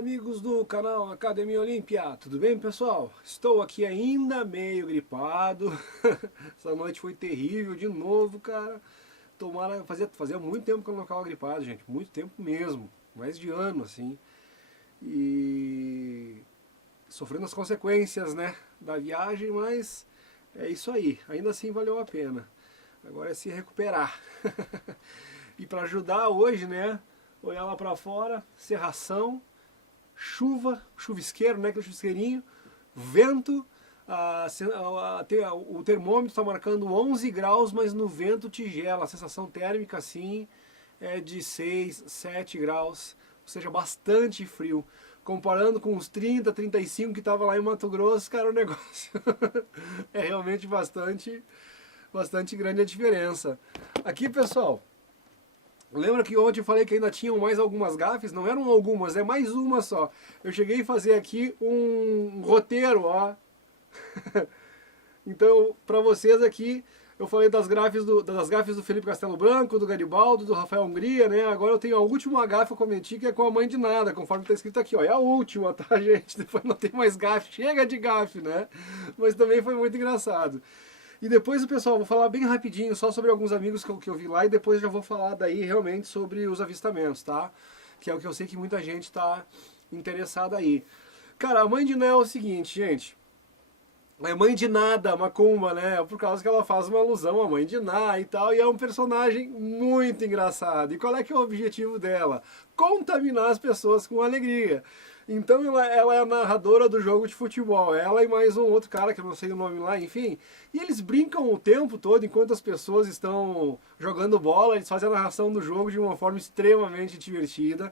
amigos do canal Academia Olímpia, tudo bem pessoal? Estou aqui ainda meio gripado, essa noite foi terrível de novo, cara. Tomara, fazia muito tempo que eu não ficava gripado, gente, muito tempo mesmo, mais de ano assim. E sofrendo as consequências, né, da viagem, mas é isso aí, ainda assim valeu a pena. Agora é se recuperar. E para ajudar hoje, né, olhar lá para fora, cerração, chuva, chuvisqueiro, né, aquele chuvisqueirinho, vento, o termômetro está marcando 11 graus, mas no vento tigela, a sensação térmica assim é de 6, 7 graus, ou seja, bastante frio. Comparando com os 30, 35 que estava lá em Mato Grosso, cara, o negócio é realmente bastante grande a diferença. Aqui, pessoal, lembra que ontem eu falei que ainda tinham mais algumas gafes? Não eram algumas, é mais uma só. Eu cheguei a fazer aqui um roteiro, ó. Então, para vocês aqui, eu falei das gafes do Felipe Castelo Branco, do Garibaldo, do Rafael Hungria, né? Agora eu tenho a última gafe que eu cometi, que é com a Mãe de Nada, conforme está escrito aqui, ó. É a última, tá, gente? Depois não tem mais gafe, chega de gafe, né? Mas também foi muito engraçado. E depois, pessoal, vou falar bem rapidinho só sobre alguns amigos que eu vi lá e depois já vou falar daí realmente sobre os avistamentos, tá? Que é o que eu sei que muita gente está interessada aí. Cara, a Mãe de Ná é o seguinte, gente. É Mãe de Nada, Macumba, né? Por causa que ela faz uma alusão à Mãe de Ná e tal. E é um personagem muito engraçado. E qual é que é o objetivo dela? Contaminar as pessoas com alegria. Então ela é a narradora do jogo de futebol. Ela e mais um outro cara, que eu não sei o nome lá, enfim. E eles brincam o tempo todo, enquanto as pessoas estão jogando bola, eles fazem a narração do jogo de uma forma extremamente divertida.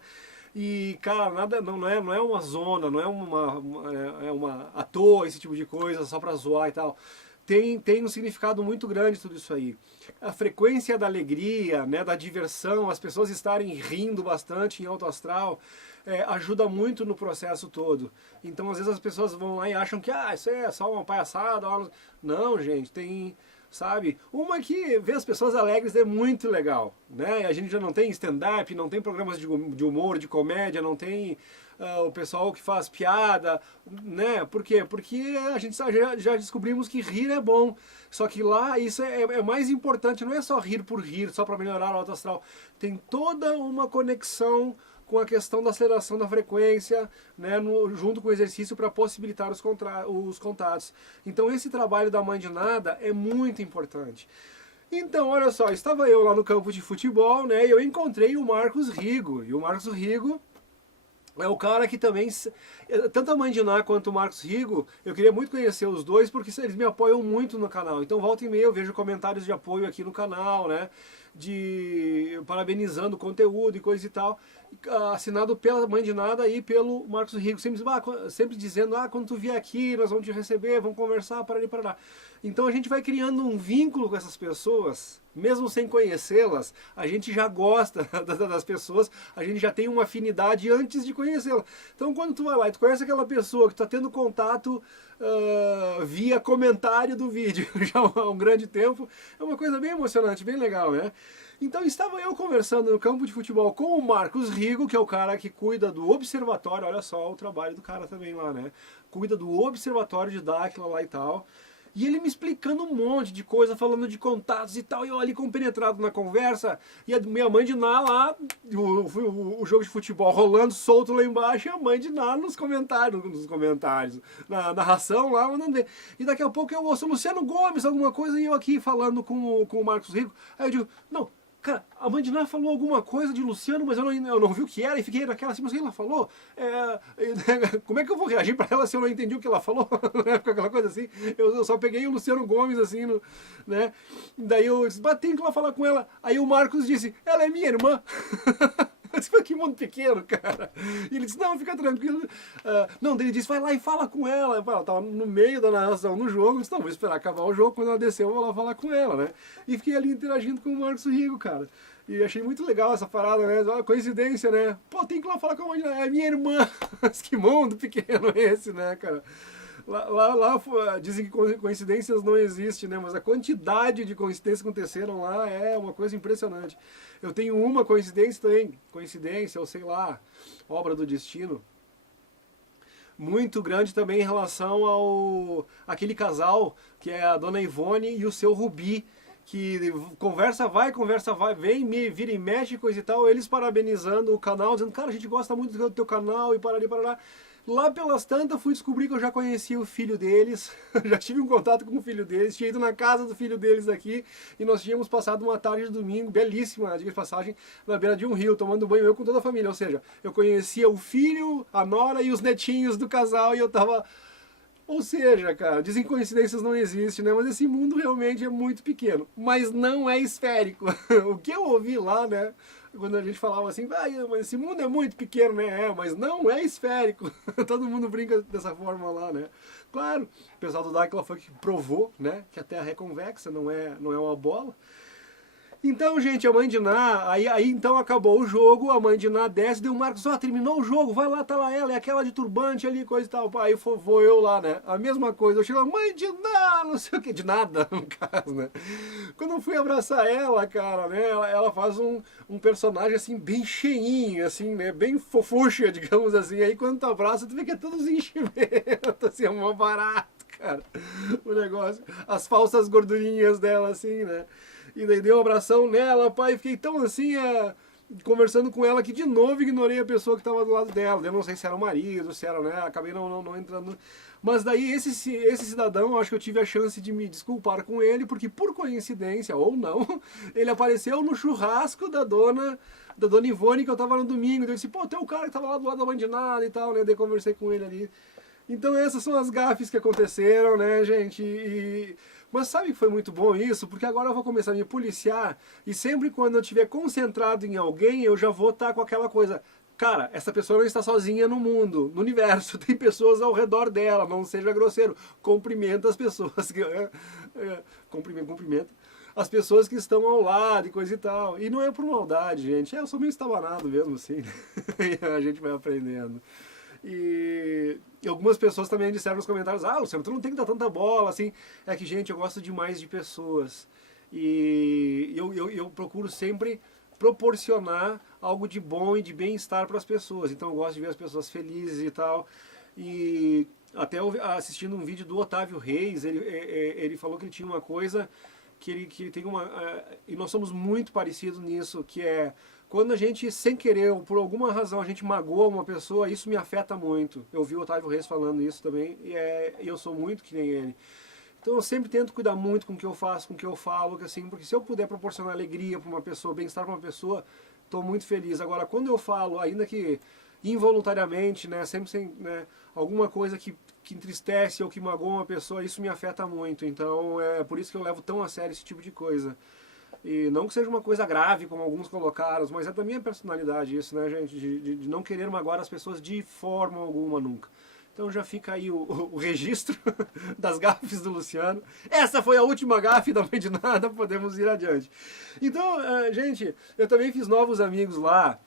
E, cara, não é uma zona, não é uma à toa esse tipo de coisa, só pra zoar e tal. Tem um significado muito grande tudo isso aí. A frequência da alegria, né, da diversão, as pessoas estarem rindo bastante em alto astral, ajuda muito no processo todo. Então, às vezes as pessoas vão lá e acham que isso é só uma palhaçada. Não, gente, tem... Sabe? Uma que ver as pessoas alegres é muito legal, né? A gente já não tem stand-up, não tem programas de humor, de comédia, não tem o pessoal que faz piada, né? Por quê? Porque a gente já descobrimos que rir é bom. Só que lá isso é mais importante, não é só rir por rir, só para melhorar o alto astral. Tem toda uma conexão com a questão da aceleração da frequência, né, junto com o exercício para possibilitar os contatos. Então esse trabalho da Mãe de Nada é muito importante. Então, olha só, estava eu lá no campo de futebol, né, e eu encontrei o Marcos Rigo. E o Marcos Rigo é o cara que também, tanto a Mãe de Ná quanto o Marcos Rigo, eu queria muito conhecer os dois, porque eles me apoiam muito no canal. Então volta e meia eu vejo comentários de apoio aqui no canal, né, parabenizando o conteúdo e coisa e tal, assinado pela Mãe de Nada e pelo Marcos Rigo, sempre dizendo, quando tu vier aqui, nós vamos te receber, vamos conversar, para ali, para lá. Então a gente vai criando um vínculo com essas pessoas, mesmo sem conhecê-las, a gente já gosta das pessoas, a gente já tem uma afinidade antes de conhecê-la. Então quando tu vai lá e tu conhece aquela pessoa que está tendo contato via comentário do vídeo já há um grande tempo, é uma coisa bem emocionante, bem legal, né? Então estava eu conversando no campo de futebol com o Marcos Rigo, que é o cara que cuida do observatório, olha só o trabalho do cara também lá, né? Cuida do observatório de Dáquila lá e tal. E ele me explicando um monte de coisa, falando de contatos e tal, e eu ali compenetrado na conversa, e a minha Mãe de Ná lá, o jogo de futebol rolando solto lá embaixo, e a Mãe de Ná nos comentários, na narração lá, mandando ver. E daqui a pouco eu ouço o Luciano Gomes, alguma coisa, e eu aqui falando com o Marcos Rico, aí eu digo, não, cara, a Mãe de Ná falou alguma coisa de Luciano, mas eu não vi o que era, e fiquei naquela assim, mas o que ela falou? Como é que eu vou reagir pra ela se eu não entendi o que ela falou? Aquela coisa assim, eu só peguei o Luciano Gomes, assim, né? Daí eu disse, tem que lá falar com ela. Aí o Marcos disse, ela é minha irmã. Eu disse, que mundo pequeno, cara. E ele disse, não, fica tranquilo. Não, daí ele disse, vai lá e fala com ela. Ela tava no meio da narração no jogo. Eu disse, não, vou esperar acabar o jogo. Quando ela descer, eu vou lá falar com ela, né? E fiquei ali interagindo com o Marcos Rigo, cara. E achei muito legal essa parada, né? Coincidência, né? Pô, tem que ir lá falar com a mãe. É minha irmã. Mas que mundo pequeno é esse, né, cara? Lá dizem que coincidências não existem, né? Mas a quantidade de coincidências que aconteceram lá é uma coisa impressionante. Eu tenho uma coincidência também, coincidência, ou sei lá, obra do destino. muito grande também em relação ao aquele casal que é a dona Ivone e o seu Rubi, que conversa vai, vem, me vira e mexe, coisa e tal, eles parabenizando o canal, dizendo, cara, a gente gosta muito do teu canal e parari, parará. Lá pelas tantas fui descobrir que eu já conhecia o filho deles, já tive um contato com o filho deles, tinha ido na casa do filho deles aqui e nós tínhamos passado uma tarde de domingo, belíssima, diga de passagem, na beira de um rio, tomando banho eu com toda a família, ou seja, eu conhecia o filho, a nora e os netinhos do casal e eu tava... Ou seja, cara, dizem que coincidências não existem, né? Mas esse mundo realmente é muito pequeno. Mas não é esférico. O que eu ouvi lá, né? Quando a gente falava assim, ah, mas esse mundo é muito pequeno, né? É, mas não é esférico. Todo mundo brinca dessa forma lá, né? Claro, o pessoal do Daquila foi que provou, né? Que a Terra é convexa, não é uma bola. Então, gente, a mãe de Ná, aí então acabou o jogo, a mãe de Ná desce, deu o Marcos, ó, terminou o jogo, vai lá, tá lá ela, é aquela de turbante ali, coisa e tal. Aí vou eu lá, né? A mesma coisa, eu chego lá, mãe de Ná, não sei o que, de nada, no caso, né? Quando eu fui abraçar ela, cara, né? Ela faz um personagem, assim, bem cheinho, assim, né? Bem fofucha, digamos assim. Aí quando tu abraça, tu vê que é tudo os enchimentos, assim, é mó barato, cara. O negócio, as falsas gordurinhas dela, assim, né? E daí dei um abração nela, pai, fiquei tão assim, conversando com ela que de novo ignorei a pessoa que estava do lado dela. Eu não sei se era o marido, se era, né? Acabei não entrando. Mas daí esse cidadão, eu acho que eu tive a chance de me desculpar com ele, porque por coincidência, ou não, ele apareceu no churrasco da dona Ivone, que eu tava no domingo. Daí eu disse, pô, tem um cara que tava lá do lado da mãe de nada e tal, né? Daí conversei com ele ali. Então essas são as gafes que aconteceram, né, gente? Mas sabe que foi muito bom isso? Porque agora eu vou começar a me policiar e sempre quando eu estiver concentrado em alguém, eu já vou estar com aquela coisa. Cara, essa pessoa não está sozinha no mundo, no universo. Tem pessoas ao redor dela, não seja grosseiro. Cumprimenta as pessoas. Cumprimenta as pessoas que estão ao lado e coisa e tal. E não é por maldade, gente. Eu sou meio estabanado mesmo, assim. E a gente vai aprendendo. E algumas pessoas também disseram nos comentários, ah, Luciano, tu não tem que dar tanta bola, assim. É que, gente, eu gosto demais de pessoas. E eu procuro sempre proporcionar algo de bom e de bem-estar para as pessoas. Então eu gosto de ver as pessoas felizes e tal. E até assistindo um vídeo do Otávio Reis, ele falou que ele tinha uma coisa que ele tem uma... E nós somos muito parecidos nisso, que é... Quando a gente, sem querer, ou por alguma razão, a gente magoa uma pessoa, isso me afeta muito. Eu vi o Otávio Reis falando isso também, e eu sou muito que nem ele. Então eu sempre tento cuidar muito com o que eu faço, com o que eu falo, que assim, porque se eu puder proporcionar alegria para uma pessoa, bem-estar para uma pessoa, estou muito feliz. Agora, quando eu falo, ainda que involuntariamente, né, sempre sem, né, alguma coisa que entristece ou que magoa uma pessoa, isso me afeta muito. Então é por isso que eu levo tão a sério esse tipo de coisa. E não que seja uma coisa grave, como alguns colocaram, mas é da minha personalidade isso, né, gente? De não querer magoar as pessoas de forma alguma, nunca. Então já fica aí o registro das gafes do Luciano. Essa foi a última gafe da Mãe de Nada, podemos ir adiante. Então, gente, eu também fiz novos amigos lá.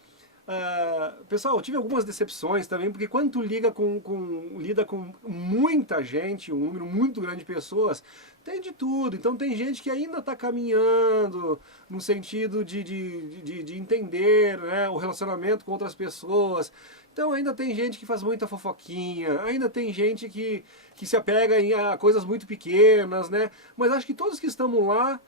Pessoal, eu tive algumas decepções também, porque quando tu lida com muita gente, um número muito grande de pessoas, tem de tudo. Então tem gente que ainda está caminhando no sentido de entender, né, o relacionamento com outras pessoas. Então ainda tem gente que faz muita fofoquinha, ainda tem gente que se apega a coisas muito pequenas, né? Mas acho que todos que estamos lá,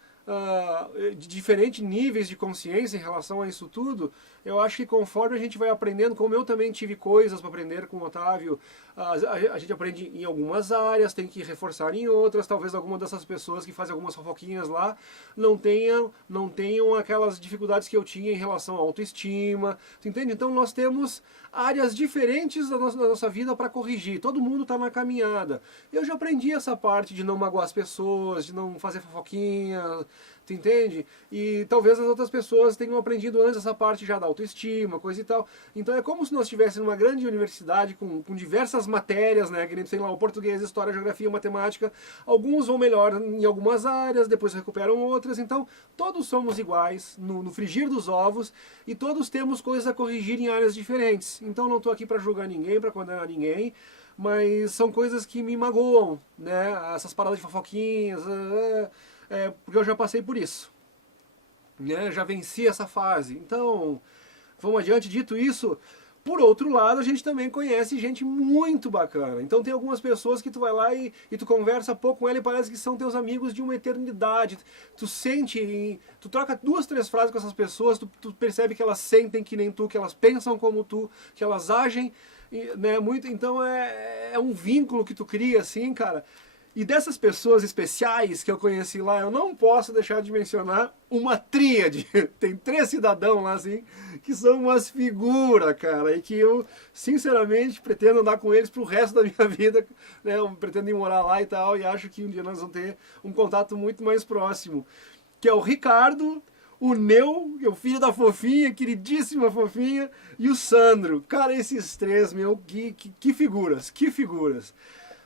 de diferentes níveis de consciência em relação a isso tudo, eu acho que conforme a gente vai aprendendo, como eu também tive coisas para aprender com o Otávio, a gente aprende em algumas áreas, tem que reforçar em outras, talvez alguma dessas pessoas que fazem algumas fofoquinhas lá não tenham aquelas dificuldades que eu tinha em relação à autoestima, tu entende? Então nós temos áreas diferentes da nossa vida para corrigir, todo mundo está na caminhada. Eu já aprendi essa parte de não magoar as pessoas, de não fazer fofoquinha, tu entende? E talvez as outras pessoas tenham aprendido antes essa parte já da autoestima, coisa e tal. Então é como se nós estivéssemos numa grande universidade com diversas matérias, né? Que nem, sei lá, o português, história, geografia, matemática. Alguns vão melhor em algumas áreas, depois recuperam outras. Então todos somos iguais no frigir dos ovos e todos temos coisas a corrigir em áreas diferentes. Então não estou aqui para julgar ninguém, para condenar ninguém, mas são coisas que me magoam, né? Essas paradas de fofoquinhas... porque eu já passei por isso, né? Já venci essa fase. Então, vamos adiante. Dito isso, Por outro lado, a gente também conhece gente muito bacana. Então tem algumas pessoas que tu vai lá e tu conversa pouco com ela e parece que são teus amigos de uma eternidade. Tu sente, tu troca 2, 3 frases com essas pessoas, tu percebe que elas sentem que nem tu, que elas pensam como tu, que elas agem, né, muito. Então é um vínculo que tu cria, assim, cara. E dessas pessoas especiais que eu conheci lá, eu não posso deixar de mencionar uma tríade. Tem 3 cidadãos lá, assim, que são umas figuras, cara, e que eu, sinceramente, pretendo andar com eles pro resto da minha vida, né? Eu pretendo ir morar lá e tal, e acho que um dia nós vamos ter um contato muito mais próximo. Que é o Ricardo, o Neu, que é o filho da Fofinha, queridíssima Fofinha, e o Sandro. Cara, esses 3, meu, que figuras, que figuras.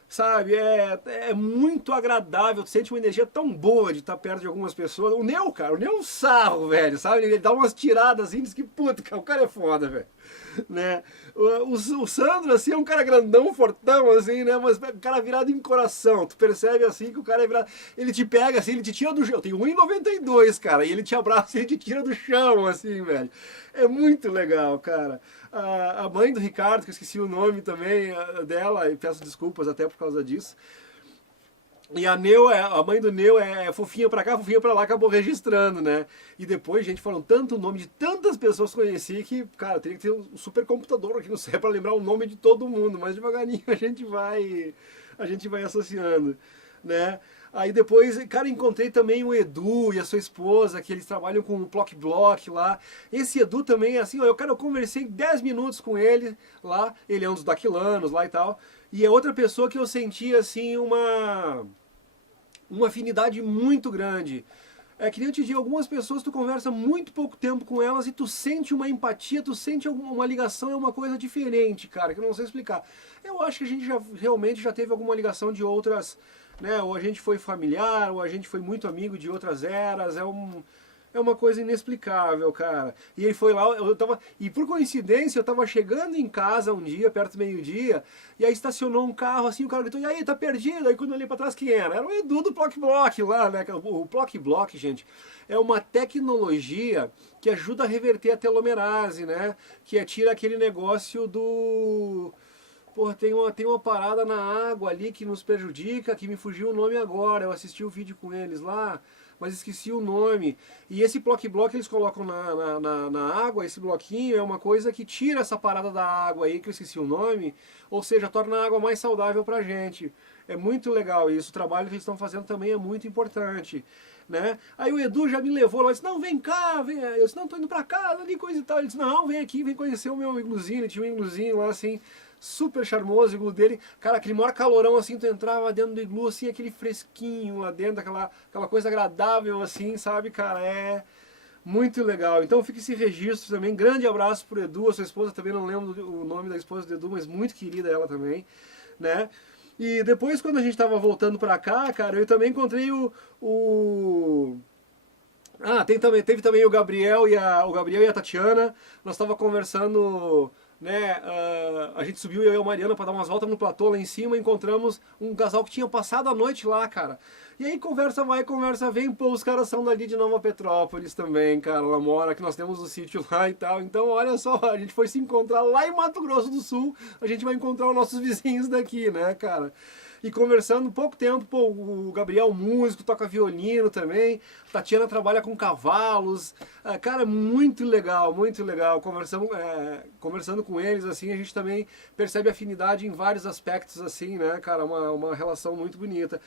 Sabe, é muito agradável, tu sente uma energia tão boa de estar perto de algumas pessoas. O Neu, cara, o Neu é um sarro, velho, sabe? Ele dá umas tiradas assim, diz que, puta, cara, o cara é foda, velho. Né? O Sandro, assim, é um cara grandão, fortão, assim, né? Mas um cara virado em coração. Tu percebe, assim, que o cara é virado... Ele te pega, assim, ele te tira do chão. Eu tenho 1,92, cara, e ele te abraça e ele te tira do chão, assim, velho. É muito legal, cara. A mãe do Ricardo, que eu esqueci o nome também dela, e peço desculpas até por causa disso. E a mãe do Neu é fofinha pra cá, fofinha pra lá, acabou registrando, né? E depois, gente, foram tanto nome de tantas pessoas que conheci que, cara, teria que ter um supercomputador aqui no céu pra lembrar o nome de todo mundo, mas devagarinho a gente vai associando, né? Aí depois, cara, encontrei também o Edu e a sua esposa, que eles trabalham com o Plock Block lá. Esse Edu também, assim, eu conversei 10 minutos com ele lá, ele é um dos daquilanos lá e tal. E é outra pessoa que eu senti, assim, uma afinidade muito grande. É que nem eu te digo, algumas pessoas tu conversa muito pouco tempo com elas e tu sente uma empatia, tu sente uma ligação, é uma coisa diferente, cara, que eu não sei explicar. Eu acho que a gente realmente já teve alguma ligação de outras, né, ou a gente foi familiar, ou a gente foi muito amigo de outras eras, é uma coisa inexplicável, cara. E ele foi lá, e por coincidência, eu tava chegando em casa um dia, perto do meio-dia, e aí estacionou um carro assim, o cara gritou, e aí, tá perdido? Aí quando eu olhei pra trás, quem era? Era o Edu do Plock Block lá, né? O Plock Block, gente, é uma tecnologia que ajuda a reverter a telomerase, né? Que tira aquele negócio do... Porra, tem uma parada na água ali que nos prejudica, que me fugiu o nome agora, eu assisti o vídeo com eles lá, mas esqueci o nome. E esse Plock Block eles colocam na água, esse bloquinho é uma coisa que tira essa parada da água aí, que eu esqueci o nome, ou seja, torna a água mais saudável pra gente. É muito legal isso, o trabalho que eles estão fazendo também é muito importante. Né? Aí o Edu já me levou lá, disse, não, vem cá, vem. Eu disse, não, tô indo pra casa, ali, coisa e tal. Ele disse, não, vem aqui, vem conhecer o meu igluzinho. Ele tinha um igluzinho lá, assim, super charmoso, o iglu dele. Cara, aquele maior calorão, assim, tu entrava dentro do iglu, assim, aquele fresquinho lá dentro, aquela coisa agradável, assim, sabe, cara, é muito legal. Então fica esse registro também. Grande abraço pro Edu, a sua esposa, também não lembro o nome da esposa do Edu, mas muito querida ela também, né? E depois, quando a gente tava voltando pra cá, cara, eu também encontrei teve também o Gabriel e a Tatiana. Nós tava conversando, né? A gente subiu, eu e a Mariana, pra dar umas voltas no platô lá em cima. Encontramos um casal que tinha passado a noite lá, cara. E aí conversa vai, conversa vem. Pô, os caras são dali de Nova Petrópolis também, cara. Lá mora, que nós temos o sítio lá e tal. Então, olha só, a gente foi se encontrar lá em Mato Grosso do Sul. A gente vai encontrar os nossos vizinhos daqui, né, cara? E conversando pouco tempo, pô, o Gabriel músico, toca violino também, a Tatiana trabalha com cavalos, cara, muito legal, conversando com eles, assim, a gente também percebe afinidade em vários aspectos, assim, né, cara, uma relação muito bonita.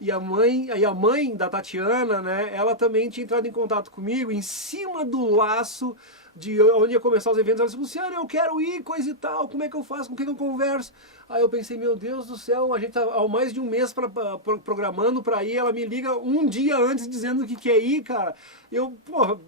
E a mãe da Tatiana, né, ela também tinha entrado em contato comigo, em cima do laço de onde ia começar os eventos. Ela disse, Luciano, eu quero ir, coisa e tal, como é que eu faço, com quem eu converso? Aí eu pensei, meu Deus do céu, a gente tá há mais de um mês programando pra ir, ela me liga um dia antes dizendo que quer ir, cara. Eu, porra,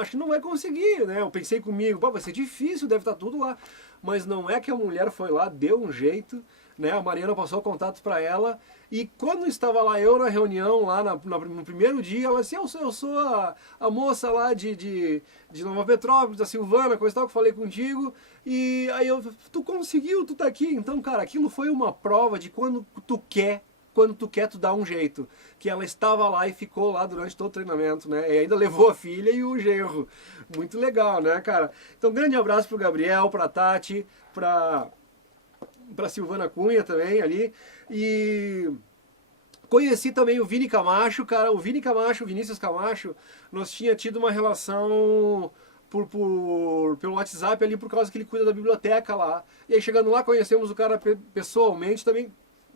acho que não vai conseguir, né? Eu pensei comigo, pô, vai ser difícil, deve estar tudo lá. Mas não é que a mulher foi lá, deu um jeito, né? A Mariana passou o contato para ela, e quando estava lá eu na reunião, lá no primeiro dia, ela disse, eu sou a moça lá de Nova Petrópolis, da Silvana, coisa e tal, que falei contigo, e aí tu conseguiu, tu tá aqui. Então, cara, aquilo foi uma prova de quando tu quer, quando tu quer, tu dá um jeito. Que ela estava lá e ficou lá durante todo o treinamento, né? E ainda levou a filha e o genro. Muito legal, né, cara? Então, grande abraço pro Gabriel, pra Tati, pra Silvana Cunha também ali. E conheci também o Vini Camacho, cara. O Vinícius Camacho, nós tinha tido uma relação pelo WhatsApp ali por causa que ele cuida da biblioteca lá. E aí chegando lá, conhecemos o cara pessoalmente também,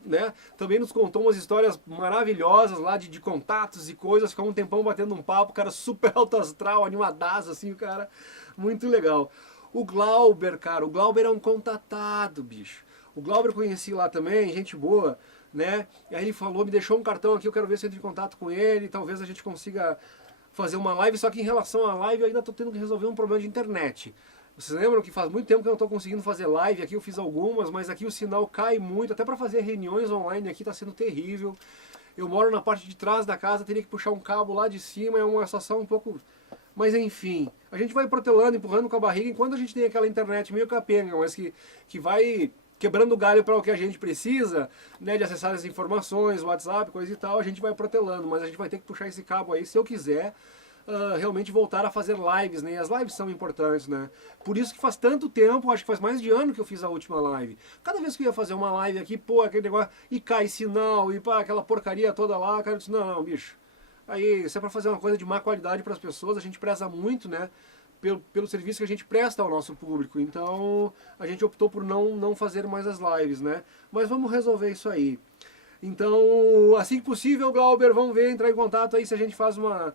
né? Também nos contou umas histórias maravilhosas lá de contatos e coisas. Ficou um tempão batendo um papo, cara super alto astral, animadaço assim, o cara. Muito legal. O Glauber, cara, o Glauber é um contatado, bicho. O Glauber eu conheci lá também, gente boa, né? E aí ele falou, me deixou um cartão aqui, eu quero ver se eu entro em contato com ele, talvez a gente consiga fazer uma live, só que em relação à live eu ainda estou tendo que resolver um problema de internet. Vocês lembram que faz muito tempo que eu não estou conseguindo fazer live aqui, eu fiz algumas, mas aqui o sinal cai muito, até para fazer reuniões online aqui está sendo terrível. Eu moro na parte de trás da casa, teria que puxar um cabo lá de cima, é uma situação um pouco... Mas enfim, a gente vai protelando, empurrando com a barriga, enquanto a gente tem aquela internet meio capenga, mas que vai quebrando o galho para o que a gente precisa, né, de acessar as informações, WhatsApp, coisa e tal, a gente vai protelando, mas a gente vai ter que puxar esse cabo aí, se eu quiser realmente voltar a fazer lives, né, e as lives são importantes, né, por isso que faz tanto tempo, acho que faz mais de ano que eu fiz a última live, cada vez que eu ia fazer uma live aqui, pô, aquele negócio, e cai sinal, e pá, aquela porcaria toda lá, cara, eu disse, não, bicho, aí, se é para fazer uma coisa de má qualidade para as pessoas, a gente preza muito, né, pelo serviço que a gente presta ao nosso público. Então, a gente optou por não fazer mais as lives, né? Mas vamos resolver isso aí. Então, assim que possível, Glauber, vamos ver, entrar em contato aí se a gente faz uma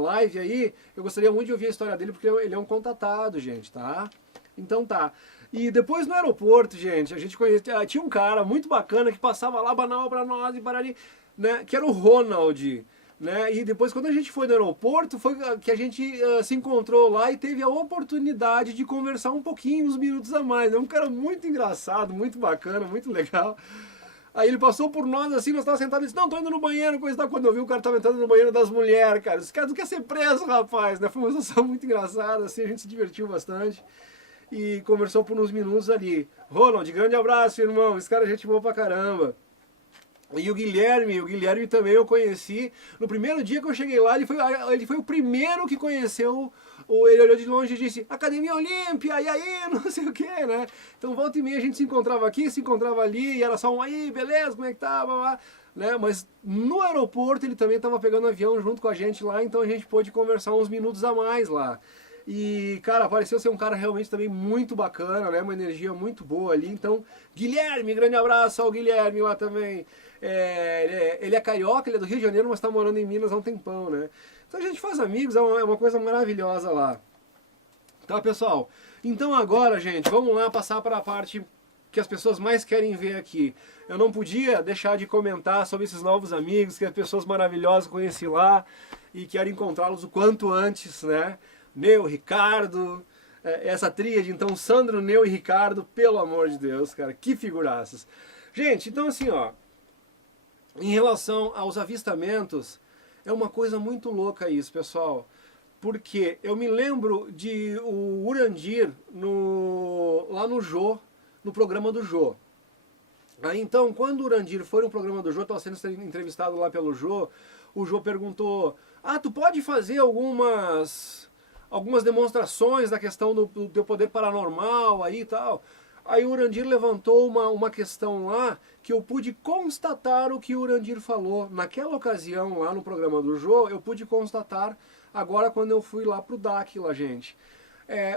live aí. Eu gostaria muito de ouvir a história dele, porque ele é um contatado, gente, tá? Então tá. E depois no aeroporto, gente, a gente conhecia, tinha um cara muito bacana que passava lá, banal pra nós e para ali, né? Que era o Ronald. Né? E depois, quando a gente foi no aeroporto, foi que a gente se encontrou lá e teve a oportunidade de conversar um pouquinho, uns minutos a mais. É um cara muito engraçado, muito bacana, muito legal. Aí ele passou por nós assim, nós estávamos sentados e disse, não, tô indo no banheiro, coisa e tal. Quando eu vi o cara estava entrando no banheiro das mulheres, cara, esse cara não quer ser preso, rapaz, né? Foi uma situação muito engraçada, assim, a gente se divertiu bastante. E conversou por uns minutos ali. Ronald, grande abraço, irmão, esse cara é gente boa pra caramba. E o Guilherme também eu conheci. No primeiro dia que eu cheguei lá, ele foi o primeiro que conheceu. Ele olhou de longe e disse, Academia Olímpia, e aí, não sei o que, né? Então volta e meia a gente se encontrava aqui, se encontrava ali, e era só aí, beleza, como é que tá, blá, blá, né? Mas no aeroporto ele também estava pegando avião junto com a gente lá, então a gente pôde conversar uns minutos a mais lá. E, cara, pareceu ser um cara realmente também muito bacana, né? Uma energia muito boa ali. Então, Guilherme, grande abraço ao Guilherme lá também. Ele é carioca, ele é do Rio de Janeiro, mas está morando em Minas há um tempão, né? Então a gente faz amigos, é uma coisa maravilhosa lá. Tá, pessoal? Então agora, gente, vamos lá passar para a parte que as pessoas mais querem ver aqui. Eu não podia deixar de comentar sobre esses novos amigos, que as pessoas maravilhosas que conheci lá e quero encontrá-los o quanto antes, né? Neu, Ricardo, essa tríade, então Sandro, Neu e Ricardo, pelo amor de Deus, cara, que figuraças. Gente, então assim, ó, em relação aos avistamentos, é uma coisa muito louca isso, pessoal, porque eu me lembro de o Urandir lá no Jô, no programa do Jô. Aí então, quando o Urandir foi no programa do Jô, estava sendo entrevistado lá pelo Jô, o Jô perguntou, tu pode fazer algumas demonstrações da questão do teu poder paranormal aí e tal. Aí o Urandir levantou uma questão lá que eu pude constatar o que o Urandir falou. Naquela ocasião, lá no programa do Jô, eu pude constatar agora quando eu fui lá pro Dáquila, gente.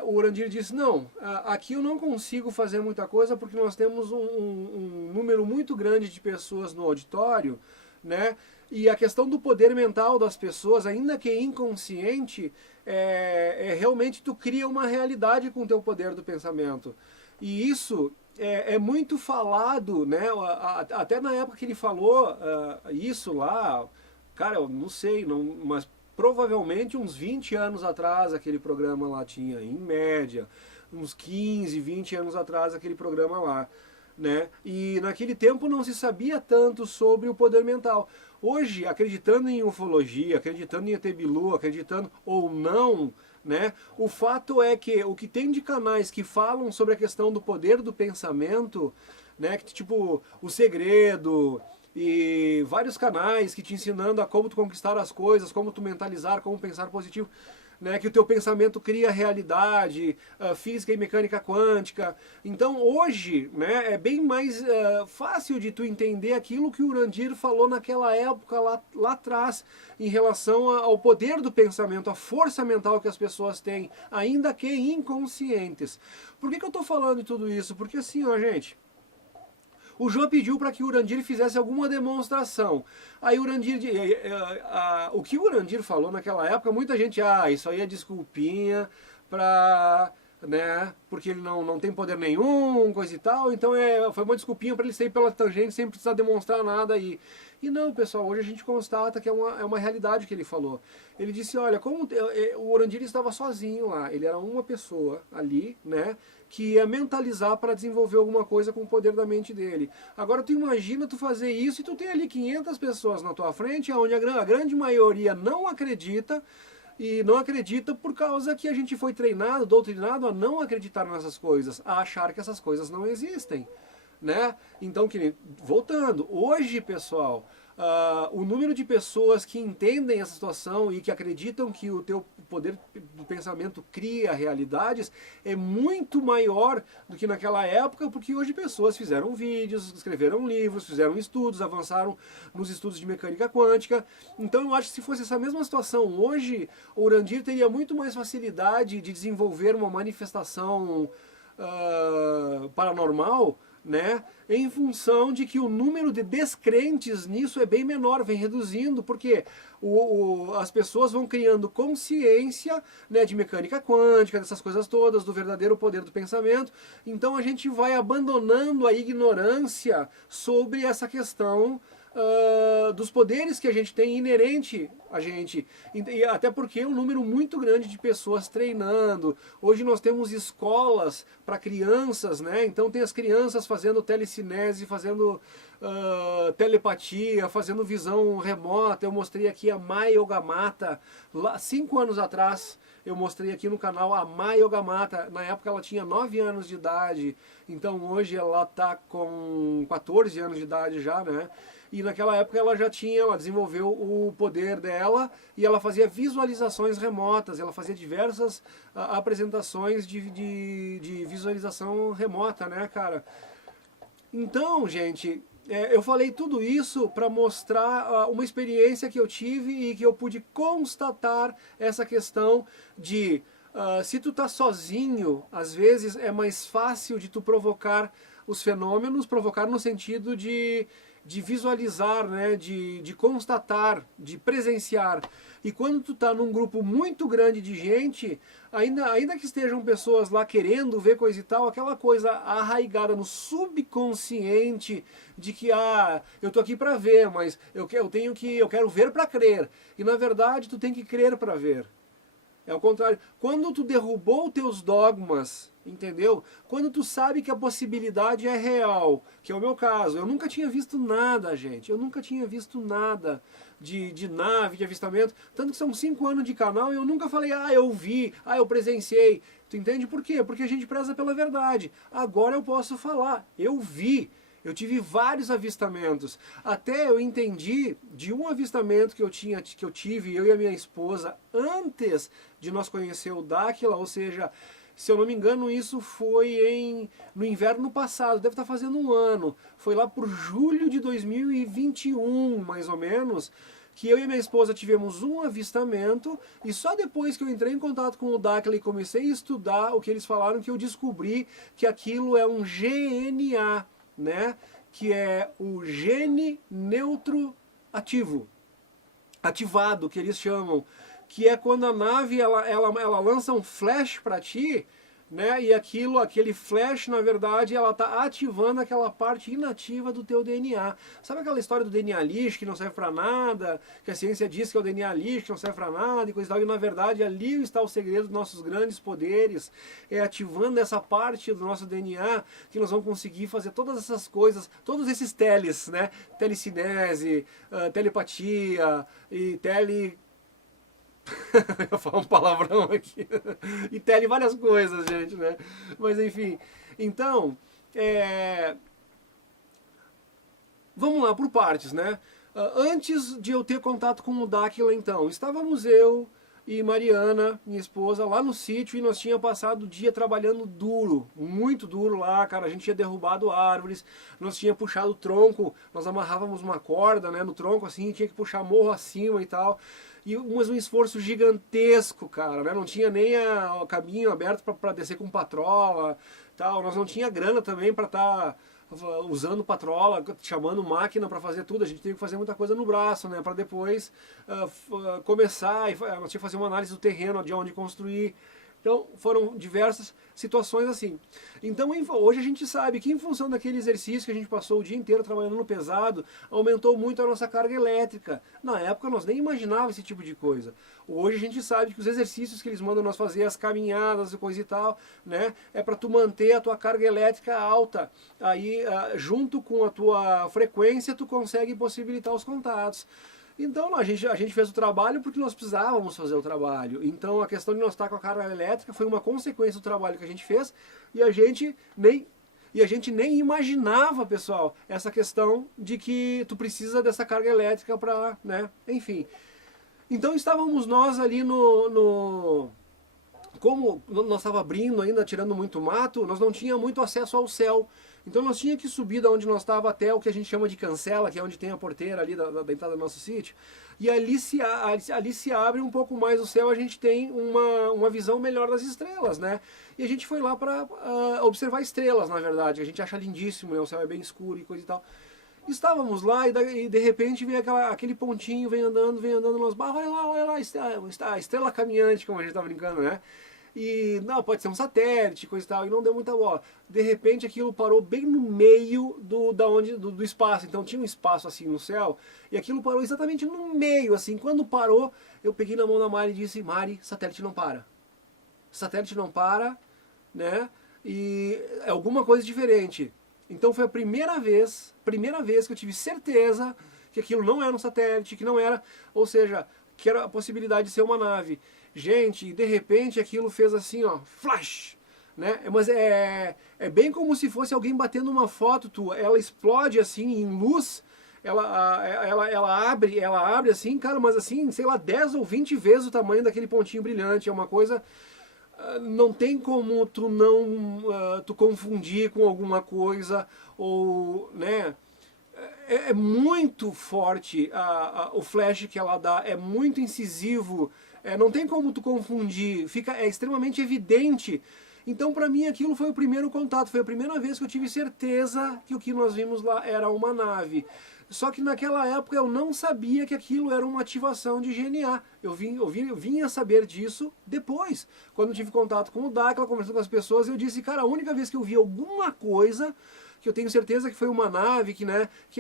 O Urandir disse, não, aqui eu não consigo fazer muita coisa porque nós temos um número muito grande de pessoas no auditório, né? E a questão do poder mental das pessoas, ainda que inconsciente, realmente tu cria uma realidade com o teu poder do pensamento. E isso é muito falado, né? Até na época que ele falou isso lá, cara, eu não sei, mas provavelmente uns 20 anos atrás aquele programa lá tinha, em média, uns 15, 20 anos atrás aquele programa lá, né? E naquele tempo não se sabia tanto sobre o poder mental. Hoje, acreditando em ufologia, acreditando em ET Bilu, acreditando ou não, né? O fato é que o que tem de canais que falam sobre a questão do poder do pensamento, né? Que, tipo, O Segredo e vários canais que te ensinando a como tu conquistar as coisas, como tu mentalizar, como pensar positivo. Né, que o teu pensamento cria realidade, física e mecânica quântica. Então hoje, né, é bem mais fácil de tu entender aquilo que o Urandir falou naquela época, lá atrás, em relação ao poder do pensamento, a força mental que as pessoas têm, ainda que inconscientes. Por que eu estou falando de tudo isso? Porque assim, ó, gente... O Jô pediu para que o Urandir fizesse alguma demonstração. Aí o Urandir, o que o Urandir falou naquela época, muita gente, isso aí é desculpinha para, né, porque ele não tem poder nenhum, coisa e tal, então foi uma desculpinha para ele sair pela tangente sem precisar demonstrar nada aí. E não, pessoal, hoje a gente constata que é uma realidade que ele falou. Ele disse, olha, como o Urandir estava sozinho lá, ele era uma pessoa ali, né, que ia mentalizar para desenvolver alguma coisa com o poder da mente dele. Agora tu imagina tu fazer isso e tu tem ali 500 pessoas na tua frente, onde a grande maioria não acredita, e não acredita por causa que a gente foi treinado, doutrinado a não acreditar nessas coisas, a achar que essas coisas não existem. Né? Então, voltando, hoje, pessoal, o número de pessoas que entendem essa situação e que acreditam que o teu poder do pensamento cria realidades é muito maior do que naquela época, porque hoje pessoas fizeram vídeos, escreveram livros, fizeram estudos, avançaram nos estudos de mecânica quântica. Então eu acho que se fosse essa mesma situação hoje, o Urandir teria muito mais facilidade de desenvolver uma manifestação paranormal, né, em função de que o número de descrentes nisso é bem menor, vem reduzindo, porque as pessoas vão criando consciência, né, de mecânica quântica, dessas coisas todas, do verdadeiro poder do pensamento. Então a gente vai abandonando a ignorância sobre essa questão dos poderes que a gente tem inerente a gente, e até porque é um número muito grande de pessoas treinando. Hoje nós temos escolas para crianças, né? Então tem as crianças fazendo telecinese, fazendo telepatia, fazendo visão remota. Eu mostrei aqui a Maya Yogamata, lá 5 anos atrás. Eu mostrei aqui no canal a Maya Yogamata. Na época ela tinha 9 anos de idade, então hoje ela está com 14 anos de idade já, né? E naquela época ela desenvolveu o poder dela e ela fazia visualizações remotas, ela fazia diversas apresentações de visualização remota, né, cara? Então, gente, eu falei tudo isso para mostrar uma experiência que eu tive e que eu pude constatar essa questão de se tu tá sozinho, às vezes é mais fácil de tu provocar os fenômenos, provocar no sentido de visualizar, né, de constatar, de presenciar. E quando tu tá num grupo muito grande de gente, ainda que estejam pessoas lá querendo ver coisa e tal, aquela coisa arraigada no subconsciente de que eu tô aqui para ver, mas eu quero ver para crer. E na verdade tu tem que crer para ver. É o contrário. Quando tu derrubou teus dogmas, entendeu? Quando tu sabe que a possibilidade é real, que é o meu caso, eu nunca tinha visto nada, gente. Eu nunca tinha visto nada de nave, de avistamento. Tanto que são 5 anos de canal e eu nunca falei, eu vi, eu presenciei. Tu entende por quê? Porque a gente preza pela verdade. Agora eu posso falar, eu vi. Eu tive vários avistamentos. Até eu entendi de um avistamento que eu tive, eu e a minha esposa, antes de nós conhecer o Dáquila, ou seja, se eu não me engano, isso foi no inverno passado, deve estar fazendo um ano. Foi lá por julho de 2021, mais ou menos, que eu e minha esposa tivemos um avistamento, e só depois que eu entrei em contato com o Dáquila e comecei a estudar o que eles falaram, que eu descobri que aquilo é um GNA, né, que é o gene neutro ativado, que eles chamam, que é quando a nave ela lança um flash para ti, né, e aquele flash, na verdade, ela tá ativando aquela parte inativa do teu DNA. Sabe aquela história do DNA lixo que não serve para nada, que a ciência diz que é o DNA lixo que não serve para nada e coisa e tal, e na verdade ali está o segredo dos nossos grandes poderes, é ativando essa parte do nosso DNA que nós vamos conseguir fazer todas essas coisas, todos esses teles, né, telecinese, telepatia e eu ia falar um palavrão aqui. E várias coisas, gente, né? Mas enfim. Então, vamos lá, por partes, né? Antes de eu ter contato com o Dáquila, então, estávamos eu e Mariana, minha esposa, lá no sítio e nós tínhamos passado o dia trabalhando duro, muito duro lá, cara. A gente tinha derrubado árvores, nós tínhamos puxado o tronco, nós amarrávamos uma corda, né, no tronco assim, tinha que puxar morro acima e tal. Mas um esforço gigantesco, cara, né? Não tinha nem o caminho aberto para descer com patrola, tal. Nós não tinha grana também para estar usando patrola, chamando máquina para fazer tudo. A gente teve que fazer muita coisa no braço, né? Para depois começar, nós tinha que fazer uma análise do terreno, de onde construir. Então foram diversas situações assim. Então hoje a gente sabe que em função daquele exercício que a gente passou o dia inteiro trabalhando no pesado, aumentou muito a nossa carga elétrica. Na época nós nem imaginávamos esse tipo de coisa. Hoje a gente sabe que os exercícios que eles mandam nós fazer, as caminhadas e coisa e tal, né, é para tu manter a tua carga elétrica alta. Aí junto com a tua frequência tu consegue possibilitar os contatos. Então a gente fez o trabalho porque nós precisávamos fazer o trabalho. Então a questão de nós estar com a carga elétrica foi uma consequência do trabalho que a gente fez e a gente nem imaginava, pessoal, essa questão de que tu precisa dessa carga elétrica para, né, enfim. Então estávamos nós ali como nós estava abrindo ainda, tirando muito mato, nós não tínhamos muito acesso ao céu. Então nós tínhamos que subir da onde nós estava até o que a gente chama de cancela, que é onde tem a porteira ali da entrada do nosso sítio. E ali se abre um pouco mais o céu, a gente tem uma visão melhor das estrelas, né? E a gente foi lá para observar estrelas, na verdade. A gente acha lindíssimo, né? O céu é bem escuro e coisa e tal. Estávamos lá e de repente vem aquele pontinho, vem andando, nós, olha lá, a estrela caminhante, como a gente estava brincando, né? E não, pode ser um satélite, coisa e tal, e não deu muita bola. De repente aquilo parou bem no meio do espaço, então tinha um espaço assim no céu, e aquilo parou exatamente no meio, assim. Quando parou, eu peguei na mão da Mari e disse: Mari, satélite não para. Satélite não para, né? E é alguma coisa diferente. Então foi a primeira vez que eu tive certeza que aquilo não era um satélite, que não era, ou seja, que era a possibilidade de ser uma nave. Gente, de repente aquilo fez assim, ó, flash, né? Mas é bem como se fosse alguém batendo uma foto tua. Ela explode assim em luz, ela abre assim, cara, mas assim, sei lá, 10 ou 20 vezes o tamanho daquele pontinho brilhante. É uma coisa, não tem como tu não tu confundir com alguma coisa, ou, né? É muito forte o flash que ela dá, é muito incisivo, não tem como tu confundir, é extremamente evidente. Então para mim aquilo foi o primeiro contato, foi a primeira vez que eu tive certeza que o que nós vimos lá era uma nave. Só que naquela época eu não sabia que aquilo era uma ativação de GNA. Eu vim a saber disso depois. Quando eu tive contato com o Dáquila, conversando com as pessoas, eu disse, cara, a única vez que eu vi alguma coisa que eu tenho certeza que foi uma nave, que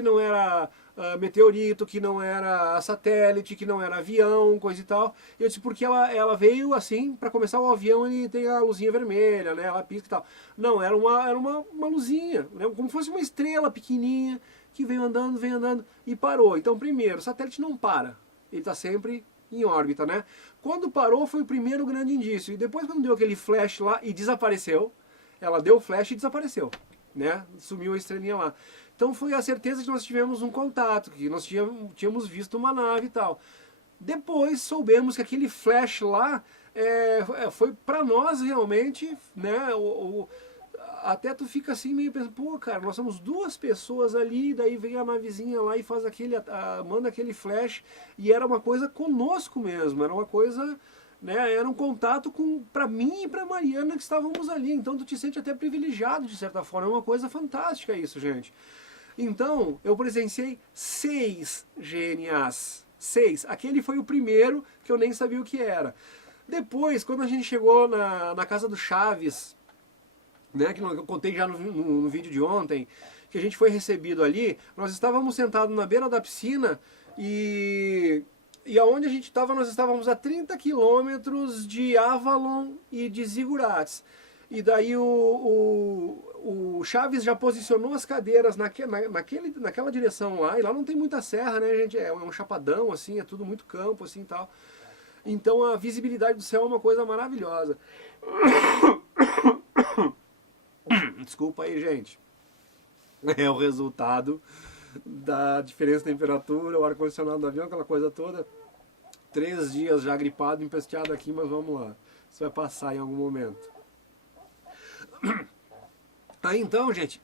não era meteorito, que não era satélite, que não era avião, coisa e tal. Eu disse, porque ela veio assim, para começar o avião ele tem a luzinha vermelha, né, ela pisca e tal. Não, era uma luzinha, né, como se fosse uma estrela pequenininha, que veio andando e parou. Então, primeiro, o satélite não para, ele está sempre em órbita, né? Quando parou foi o primeiro grande indício, e depois quando deu aquele flash lá e desapareceu, ela deu o flash e desapareceu, né? Sumiu a estrelinha lá. Então foi a certeza que nós tivemos um contato, que nós tínhamos visto uma nave e tal. Depois soubemos que aquele flash lá foi para nós realmente, né? Até tu fica assim meio pensando, pô, cara, nós somos duas pessoas ali, daí vem a navezinha lá e faz manda aquele flash, e era uma coisa conosco mesmo, era uma coisa, né, era um contato para mim e para Mariana que estávamos ali. Então tu te sente até privilegiado de certa forma, é uma coisa fantástica isso, gente. Então eu presenciei 6 GNAs, 6. Aquele foi o primeiro que eu nem sabia o que era. Depois, quando a gente chegou na casa do Chaves, né, que eu contei já no vídeo de ontem, que a gente foi recebido ali, nós estávamos sentados na beira da piscina e aonde a gente estava, nós estávamos a 30 quilômetros de Avalon e de Zigurates. E daí o Chaves já posicionou as cadeiras naquela direção lá, e lá não tem muita serra, né, gente? É um chapadão, assim, é tudo muito campo, assim, tal. Então a visibilidade do céu é uma coisa maravilhosa. Desculpa aí, gente. É o resultado da diferença de temperatura, o ar-condicionado do avião, aquela coisa toda. 3 dias já gripado, empesteado aqui, mas vamos lá. Isso vai passar em algum momento. Aí então, gente,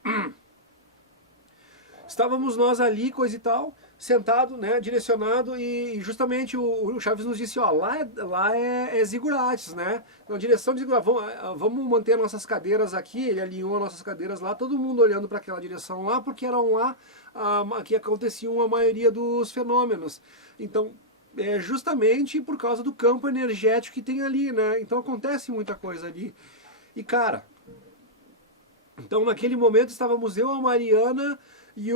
estávamos nós ali, coisa e tal, sentado, né, direcionado, e justamente o Chaves nos disse, ó, lá é Zigurates, né, na direção de Zigurates, vamos manter nossas cadeiras aqui, ele alinhou nossas cadeiras lá, todo mundo olhando para aquela direção lá, porque eram lá que aconteciam a maioria dos fenômenos. Então, é justamente por causa do campo energético que tem ali, né, então acontece muita coisa ali. E cara, então naquele momento estávamos eu, a Mariana e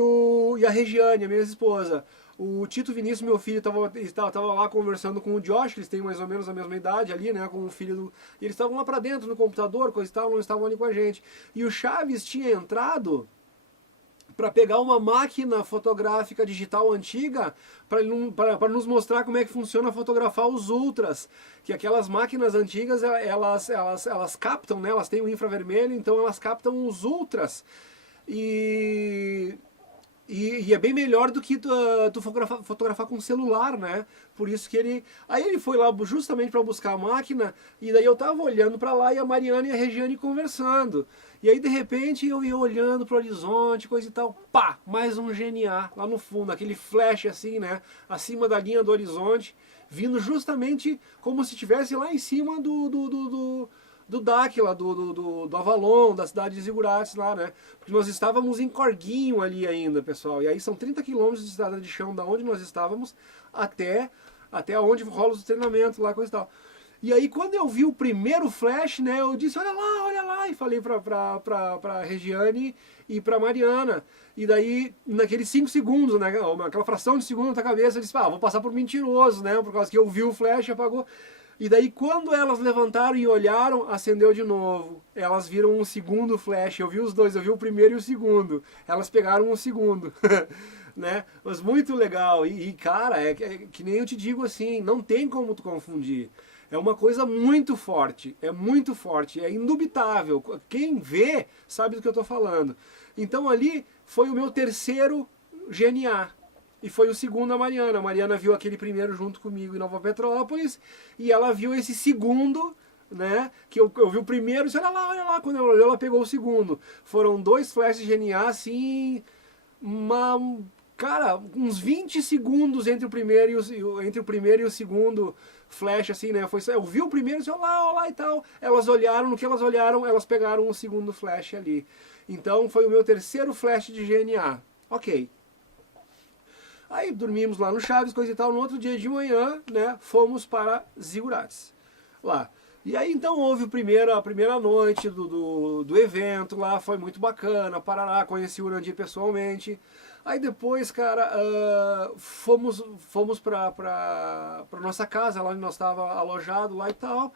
a Regiane, a minha esposa. O Tito Vinícius, meu filho, estava lá conversando com o Josh, eles têm mais ou menos a mesma idade ali, né, com o filho do... Eles estavam lá para dentro no computador, coisa e tal, não estavam ali com a gente. E o Chaves tinha entrado para pegar uma máquina fotográfica digital antiga para nos mostrar como é que funciona fotografar os ultras, que aquelas máquinas antigas elas captam, né, elas têm o infravermelho, então elas captam os ultras e é bem melhor do que tu fotografar com celular, né? Por isso que ele... Aí ele foi lá justamente para buscar a máquina, e daí eu tava olhando para lá e a Mariana e a Regiane conversando. E aí de repente eu ia olhando pro horizonte, coisa e tal, pá, mais um GNA lá no fundo, aquele flash assim, né? Acima da linha do horizonte, vindo justamente como se estivesse lá em cima do Dáquila, do Avalon, da cidade de Zigurates lá, né? Porque nós estávamos em Corguinho ali ainda, pessoal. E aí são 30 quilômetros de estrada de chão da onde nós estávamos até onde rola os treinamentos lá, coisa e tal. E aí quando eu vi o primeiro flash, né, eu disse, olha lá, e falei pra Regiane e pra Mariana. E daí, naqueles 5 segundos, né, aquela fração de segundo na tua cabeça, eu disse, vou passar por mentiroso, né, por causa que eu vi o flash e apagou. E daí quando elas levantaram e olharam, acendeu de novo. Elas viram um segundo flash, eu vi os dois, eu vi o primeiro e o segundo. Elas pegaram o segundo, né? Mas muito legal. E cara, é que nem eu te digo assim, não tem como tu confundir. É uma coisa muito forte, é indubitável. Quem vê sabe do que eu estou falando. Então ali foi o meu terceiro GNA. E foi o segundo a Mariana. A Mariana viu aquele primeiro junto comigo em Nova Petrópolis. E ela viu esse segundo, né? Que eu vi o primeiro e disse, olha lá. Quando ela olhou, ela pegou o segundo. Foram 2 flashes GNA, assim... Cara, uns 20 segundos entre o primeiro e o segundo flash, assim, né? Eu vi o primeiro e disse, olha lá e tal. Elas olharam, no que elas olharam, elas pegaram o segundo flash ali. Então foi o meu terceiro flash de GNA. Ok. Aí dormimos lá no Chaves, coisa e tal. No outro dia de manhã, né, fomos para Zigurates, lá. E aí então houve a primeira noite do evento lá, foi muito bacana, Parará, conheci o Urandir pessoalmente. Aí depois, cara, fomos pra nossa casa, lá onde nós estávamos alojados lá e tal.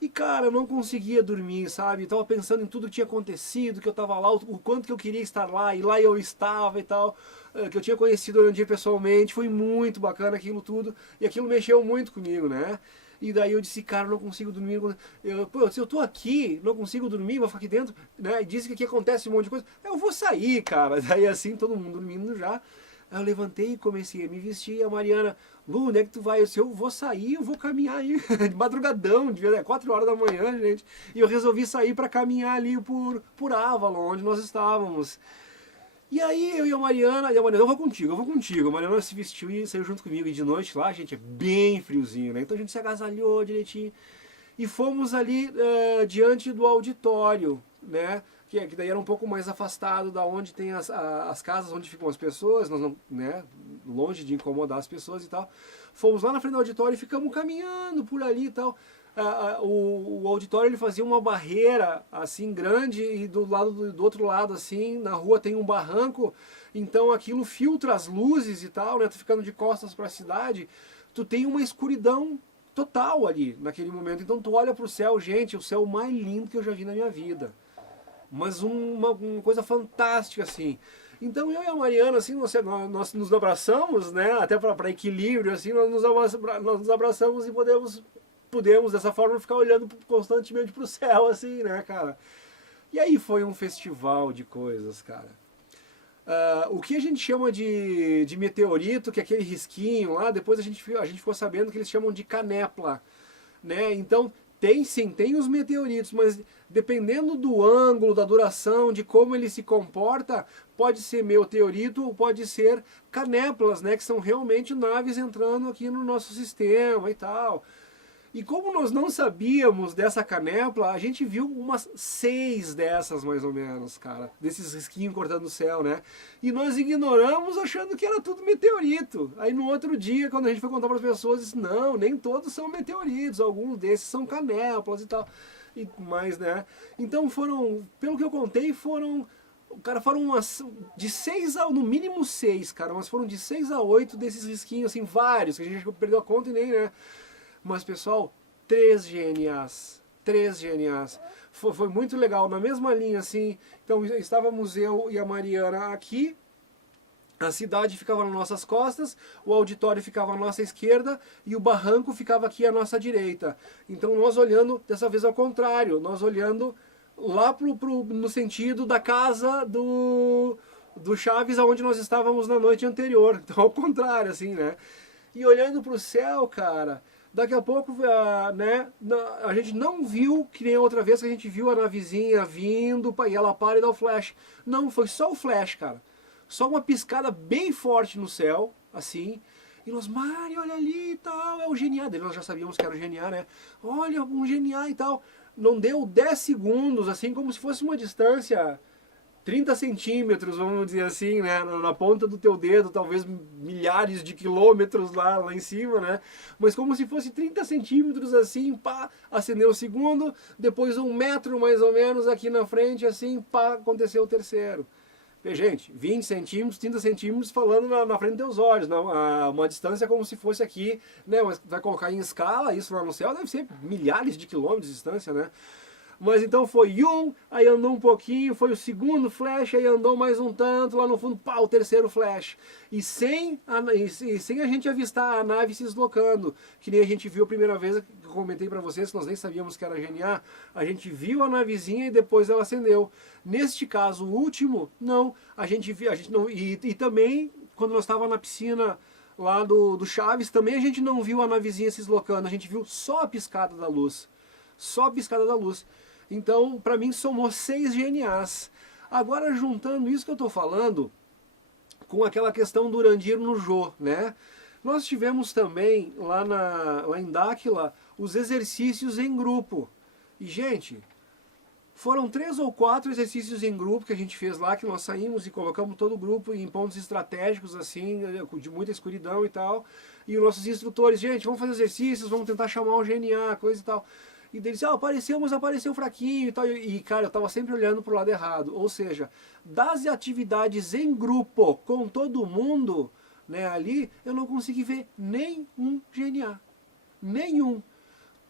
E cara, eu não conseguia dormir, sabe? Eu tava pensando em tudo que tinha acontecido, que eu tava lá, o quanto que eu queria estar lá, e lá eu estava e tal, que eu tinha conhecido o Urandir pessoalmente, foi muito bacana aquilo tudo, e aquilo mexeu muito comigo, né? E daí eu disse, cara, eu não consigo dormir, se eu tô aqui, não consigo dormir, vou ficar aqui dentro, né? E disse que aqui acontece um monte de coisa, eu vou sair, cara. Daí assim, todo mundo dormindo já. Aí eu levantei e comecei a me vestir, a Mariana, Lu, onde é que tu vai? Eu vou sair, eu vou caminhar aí, de madrugadão, 4 horas da manhã, gente. E eu resolvi sair para caminhar ali por Avalon, onde nós estávamos. E aí eu e a Mariana, eu vou contigo. A Mariana se vestiu e saiu junto comigo. E de noite lá, gente, é bem friozinho, né? Então a gente se agasalhou direitinho. E fomos ali diante do auditório, né? Que daí era um pouco mais afastado da onde tem as casas onde ficam as pessoas, nós não, né? Longe de incomodar as pessoas e tal. Fomos lá na frente do auditório e ficamos caminhando por ali e tal. O auditório ele fazia uma barreira assim grande e do outro lado assim na rua tem um barranco, então aquilo filtra as luzes e tal, né? Tu ficando de costas para a cidade, tu tem uma escuridão total ali naquele momento. Então tu olha para o céu, gente, o céu mais lindo que eu já vi na minha vida, mas uma coisa fantástica assim. Então eu e a Mariana assim nós nos abraçamos, né? Até para equilíbrio assim nós nos abraçamos e pudemos dessa forma ficar olhando constantemente pro céu, assim, né, cara? E aí foi um festival de coisas, cara. O que a gente chama de meteorito, que é aquele risquinho lá, depois a gente ficou sabendo que eles chamam de canepla, né? Então, tem sim, tem os meteoritos, mas dependendo do ângulo, da duração, de como ele se comporta, pode ser meteorito ou pode ser canéplas, né? Que são realmente naves entrando aqui no nosso sistema e tal. E como nós não sabíamos dessa canepla, a gente viu umas 6 dessas mais ou menos, cara. Desses risquinhos cortando o céu, né? E nós ignoramos achando que era tudo meteorito. Aí no outro dia, quando a gente foi contar para as pessoas, disse, não, nem todos são meteoritos, alguns desses são canéplas e tal. Mas, né? Então foram, pelo que eu contei, foram umas de 6 a, no mínimo 6, cara, mas foram de 6 a 8 desses risquinhos, assim, vários, que a gente perdeu a conta e nem, né? Mas, pessoal, 3 GNAs. 3 GNAs. Foi muito legal, na mesma linha, assim. Então, estávamos eu e a Mariana aqui. A cidade ficava nas nossas costas, o auditório ficava à nossa esquerda e o barranco ficava aqui à nossa direita. Então, nós olhando, dessa vez ao contrário, nós olhando lá no sentido da casa do Chaves, onde nós estávamos na noite anterior. Então, ao contrário, assim, né? E olhando para o céu, cara... Daqui a pouco, né, a gente não viu, que nem a outra vez que a gente viu a navezinha vindo e ela para e dá o flash. Não, foi só o flash, cara. Só uma piscada bem forte no céu, assim. E nós, Mari, olha ali e tal, é o GNA dele. Nós já sabíamos que era o GNA, né? Olha, um GNA e tal. Não deu 10 segundos, assim, como se fosse uma distância... 30 centímetros, vamos dizer assim, né, na ponta do teu dedo, talvez milhares de quilômetros lá em cima, né, mas como se fosse 30 centímetros assim, pá, acendeu o segundo, depois 1 metro mais ou menos aqui na frente, assim, pá, aconteceu o terceiro. E, gente, 20 centímetros, 30 centímetros falando na frente dos teus olhos, uma distância como se fosse aqui, né, mas vai colocar em escala, isso lá no céu deve ser milhares de quilômetros de distância, né. Mas então foi um, aí andou um pouquinho, foi o segundo flash, aí andou mais um tanto, lá no fundo, pá, o terceiro flash. E sem a gente avistar a nave se deslocando, que nem a gente viu a primeira vez, que eu comentei pra vocês, que nós nem sabíamos que era GNA, a gente viu a navezinha e depois ela acendeu. Neste caso, o último, não, a gente não, e também, quando nós estávamos na piscina lá do Chaves, também a gente não viu a navezinha se deslocando, a gente viu só a piscada da luz. Só a piscada da luz. Então, para mim, somou 6 GNAs. Agora, juntando isso que eu estou falando com aquela questão do Urandir no Jô, né? Nós tivemos também, lá em Dáquila, os exercícios em grupo. E, gente, foram 3 ou 4 exercícios em grupo que a gente fez lá, que nós saímos e colocamos todo o grupo em pontos estratégicos, assim, de muita escuridão e tal. E os nossos instrutores, gente, vamos fazer exercícios, vamos tentar chamar o GNA, coisa e tal. E eles disseram, apareceu, mas apareceu fraquinho e tal. E, cara, eu tava sempre olhando pro lado errado. Ou seja, das atividades em grupo com todo mundo, né, ali, eu não consegui ver nenhum GNA. Nenhum.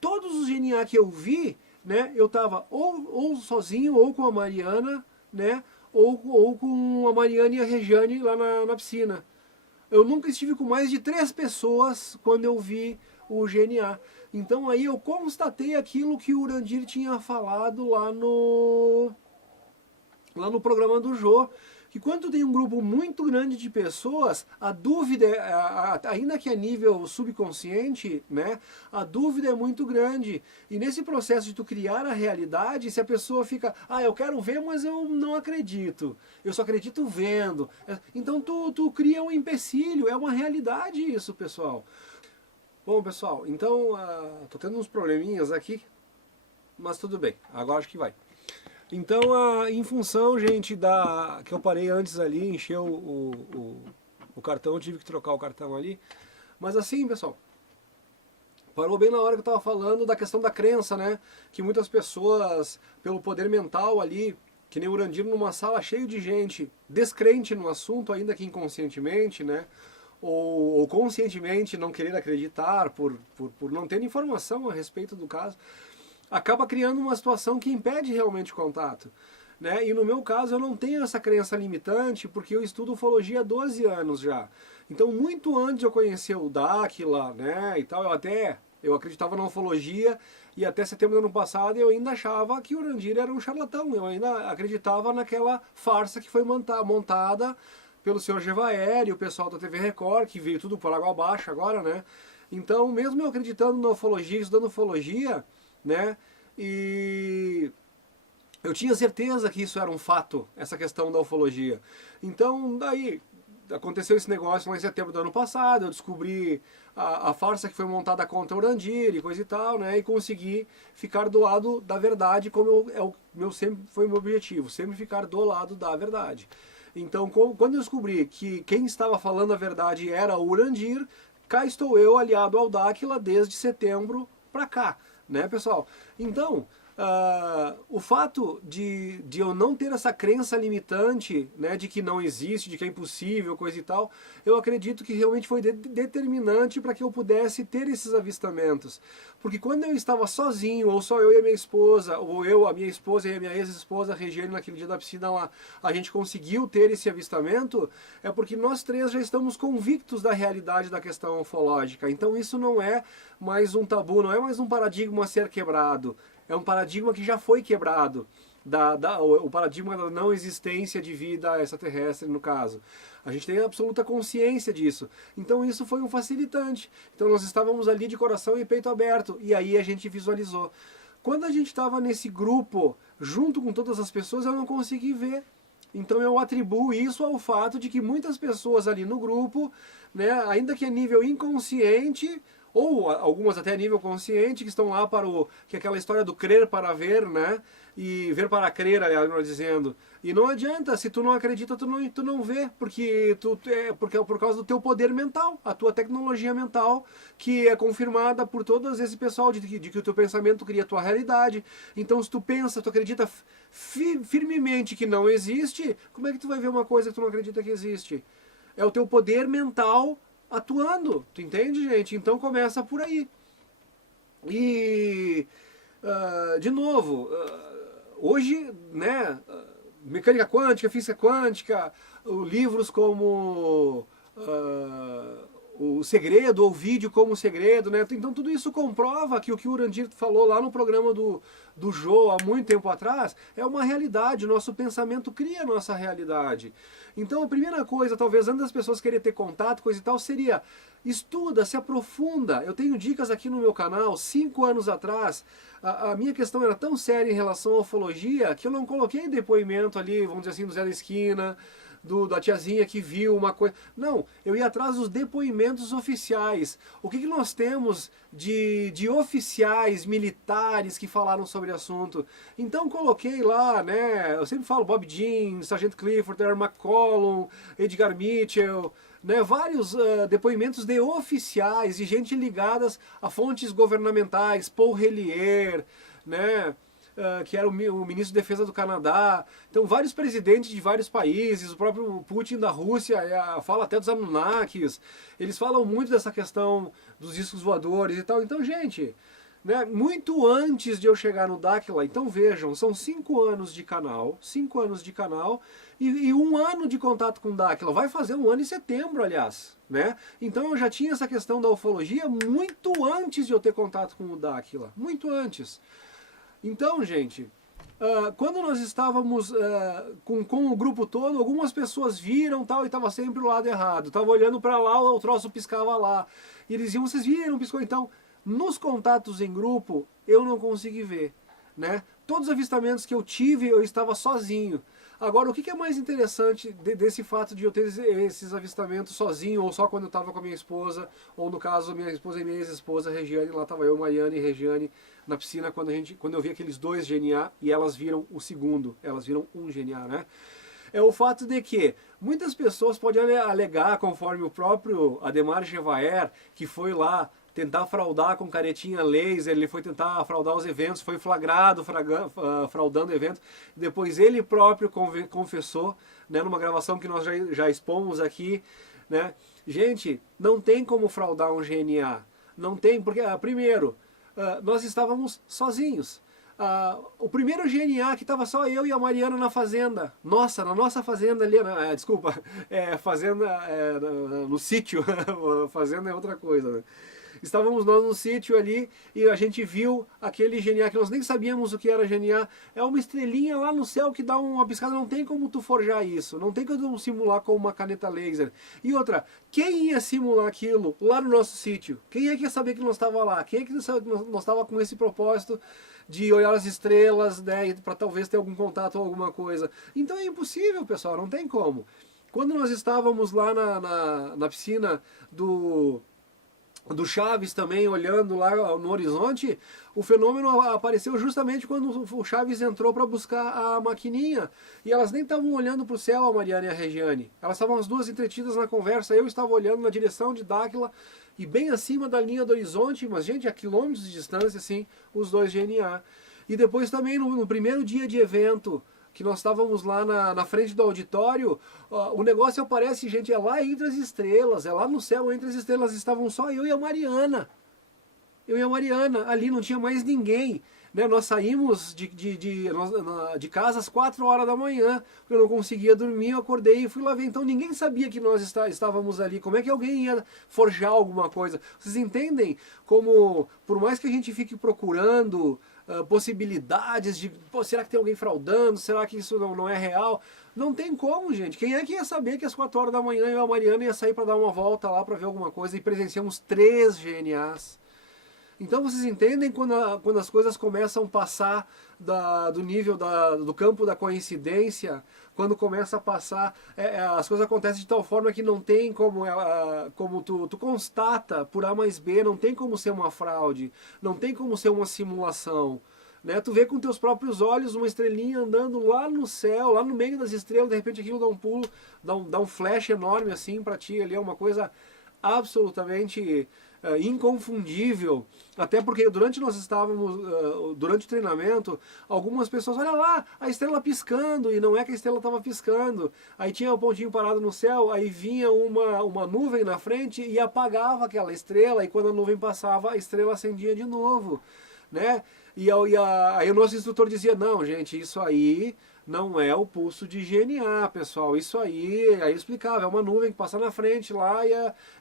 Todos os GNA que eu vi, né, eu tava ou sozinho, ou com a Mariana, né, ou com a Mariana e a Regiane lá na piscina. Eu nunca estive com mais de 3 pessoas quando eu vi o GNA. Então aí eu constatei aquilo que o Urandir tinha falado lá no programa do Jô, que quando tem um grupo muito grande de pessoas, a dúvida, ainda que a nível subconsciente, né, a dúvida é muito grande. E nesse processo de tu criar a realidade, se a pessoa fica, eu quero ver, mas eu não acredito, eu só acredito vendo. Então tu cria um empecilho, é uma realidade isso, pessoal. Bom, pessoal, então, tô tendo uns probleminhas aqui, mas tudo bem, agora acho que vai. Então, em função, gente, que eu parei antes ali, encheu o cartão, eu tive que trocar o cartão ali. Mas assim, pessoal, parou bem na hora que eu estava falando da questão da crença, né? Que muitas pessoas, pelo poder mental ali, que nem o Urandir numa sala cheia de gente, descrente no assunto, ainda que inconscientemente, né? Ou conscientemente não querer acreditar por não ter informação a respeito do caso, acaba criando uma situação que impede realmente o contato, né? E no meu caso eu não tenho essa crença limitante porque eu estudo ufologia há 12 anos já. Então muito antes de eu conhecer o Dáquila, né, e tal, eu até Eu acreditava na ufologia e até setembro do ano passado eu ainda achava que o Urandir era um charlatão. Eu ainda acreditava naquela farsa que foi montada pelo senhor Gevaeri e o pessoal da TV Record, que veio tudo por água abaixo agora, né? Então, mesmo eu acreditando na ufologia, estudando ufologia, né? E eu tinha certeza que isso era um fato, essa questão da ufologia. Então, daí aconteceu esse negócio lá em setembro do ano passado, eu descobri a farsa que foi montada contra o Urandir e coisa e tal, né? E consegui ficar do lado da verdade, como sempre foi o meu objetivo, sempre ficar do lado da verdade. Então, quando eu descobri que quem estava falando a verdade era o Urandir, cá estou eu aliado ao Dáquila desde setembro para cá, né, pessoal? Então, o fato de eu não ter essa crença limitante, né, de que não existe, de que é impossível, coisa e tal, eu acredito que realmente foi determinante para que eu pudesse ter esses avistamentos. Porque quando eu estava sozinho, ou só eu e a minha esposa, ou eu, a minha esposa e a minha ex-esposa, a Regiane, naquele dia da piscina lá, a gente conseguiu ter esse avistamento, é porque nós três já estamos convictos da realidade da questão ufológica. Então isso não é mais um tabu, não é mais um paradigma a ser quebrado. É um paradigma que já foi quebrado, o paradigma da não existência de vida extraterrestre, no caso. A gente tem absoluta consciência disso. Então isso foi um facilitante. Então nós estávamos ali de coração e peito aberto, e aí a gente visualizou. Quando a gente estava nesse grupo, junto com todas as pessoas, eu não consegui ver. Então eu atribuo isso ao fato de que muitas pessoas ali no grupo, né, ainda que a nível inconsciente, ou algumas até a nível consciente, que estão lá que é aquela história do crer para ver, né? E ver para crer, aliás, nós dizendo. E não adianta, se tu não acredita, tu não vê, porque é por causa do teu poder mental, a tua tecnologia mental, que é confirmada por todos esse pessoal, de que o teu pensamento cria a tua realidade. Então, se tu pensa, tu acredita firmemente que não existe, como é que tu vai ver uma coisa que tu não acredita que existe? É o teu poder mental atuando, tu entende, gente? Então começa por aí. E, de novo, hoje, né, mecânica quântica, física quântica, livros como O Segredo, ou vídeo como O Segredo, né? Então tudo isso comprova que o que o Urandir falou lá no programa do Jô há muito tempo atrás é uma realidade, o nosso pensamento cria a nossa realidade. Então a primeira coisa, talvez antes das pessoas quererem ter contato, coisa e tal, seria estuda, se aprofunda. Eu tenho dicas aqui no meu canal, 5 anos atrás, a minha questão era tão séria em relação à ufologia que eu não coloquei depoimento ali, vamos dizer assim, do Zé da Esquina, da tiazinha que viu uma coisa. Não, eu ia atrás dos depoimentos oficiais. O que nós temos de oficiais militares que falaram sobre o assunto? Então coloquei lá, né? Eu sempre falo Bob Jean, Sargent Clifford, Aaron McCollum, Edgar Mitchell, né, vários depoimentos de oficiais, de gente ligadas a fontes governamentais, Paul Hellyer, né? Que era o ministro de Defesa do Canadá. Então, vários presidentes de vários países, o próprio Putin da Rússia, fala até dos Anunnakis. Eles falam muito dessa questão dos discos voadores e tal. Então, gente, né, muito antes de eu chegar no Dáquila, então vejam, são 5 anos de canal, 5 anos de canal e 1 ano de contato com o Dáquila. Vai fazer 1 ano em setembro, aliás. Né? Então eu já tinha essa questão da ufologia muito antes de eu ter contato com o Dáquila. Muito antes. Então, gente, quando nós estávamos com o grupo todo, algumas pessoas viram tal e estava sempre o lado errado. Estava olhando para lá, o troço piscava lá. E eles diziam, vocês viram, piscou? Então, nos contatos em grupo, eu não consegui ver. Né? Todos os avistamentos que eu tive, eu estava sozinho. Agora, o que é mais interessante desse fato de eu ter esses avistamentos sozinho, ou só quando eu estava com a minha esposa, ou no caso, minha esposa e minha ex-esposa, Regiane, lá estava eu, Mariana e Regiane, na piscina, quando eu vi aqueles 2 GNA, e elas viram o segundo, elas viram um GNA, né? É o fato de que muitas pessoas podem alegar, conforme o próprio Ademar Gevaer, que foi lá tentar fraudar com caretinha laser, ele foi tentar fraudar os eventos, foi flagrado fraudando eventos, depois ele próprio confessou, né, numa gravação que nós já expomos aqui, né? Gente, não tem como fraudar um GNA, não tem, porque, primeiro, nós estávamos sozinhos. O primeiro GNA que estava só eu e a Mariana na fazenda. Nossa, na nossa fazenda ali, desculpa, fazenda no sítio, fazenda é outra coisa, né? Estávamos nós no sítio ali e a gente viu aquele GNA que nós nem sabíamos o que era GNA. É uma estrelinha lá no céu que dá uma piscada, não tem como tu forjar isso, não tem como simular com uma caneta laser. E outra, quem ia simular aquilo lá no nosso sítio? Quem é que ia saber que nós estava lá? Quem é que nós estava com esse propósito de olhar as estrelas, né, para talvez ter algum contato ou alguma coisa? Então é impossível, pessoal, não tem como. Quando nós estávamos lá na piscina do Chaves também, olhando lá no horizonte, o fenômeno apareceu justamente quando o Chaves entrou para buscar a maquininha. E elas nem estavam olhando para o céu, a Mariana e a Regiane. Elas estavam as duas entretidas na conversa. Eu estava olhando na direção de Dáquila e bem acima da linha do horizonte, mas, gente, a quilômetros de distância, assim, os dois GNA. E depois também, no primeiro dia de evento, que nós estávamos lá na frente do auditório, o negócio aparece, gente, é lá entre as estrelas, é lá no céu entre as estrelas, estavam só eu e a Mariana. Eu e a Mariana, ali não tinha mais ninguém. Né? Nós saímos de casa às 4 horas da manhã, porque eu não conseguia dormir, eu acordei e fui lá ver. Então ninguém sabia que nós estávamos ali. Como é que alguém ia forjar alguma coisa? Vocês entendem como, por mais que a gente fique procurando possibilidades de, pô, será que tem alguém fraudando? Será que isso não é real? Não tem como, gente. Quem é que ia saber que às 4 horas da manhã eu e a Mariana ia sair para dar uma volta lá para ver alguma coisa e presenciamos 3 GNAs? Então vocês entendem quando as coisas começam a passar do nível do campo da coincidência, quando começa a passar, as coisas acontecem de tal forma que não tem como tu constata por A mais B, não tem como ser uma fraude, não tem como ser uma simulação. Né? Tu vê com teus próprios olhos uma estrelinha andando lá no céu, lá no meio das estrelas, de repente aquilo dá um pulo, dá um flash enorme assim para ti ali, é uma coisa absolutamente inconfundível, até porque durante o treinamento, algumas pessoas, olha lá, a estrela piscando, e não é que a estrela estava piscando, aí tinha um pontinho parado no céu, aí vinha uma nuvem na frente e apagava aquela estrela, e quando a nuvem passava, a estrela acendia de novo, né? E aí o nosso instrutor dizia, não, gente, isso aí não é o pulso de GNA, pessoal, isso aí explicava, é uma nuvem que passa na frente lá e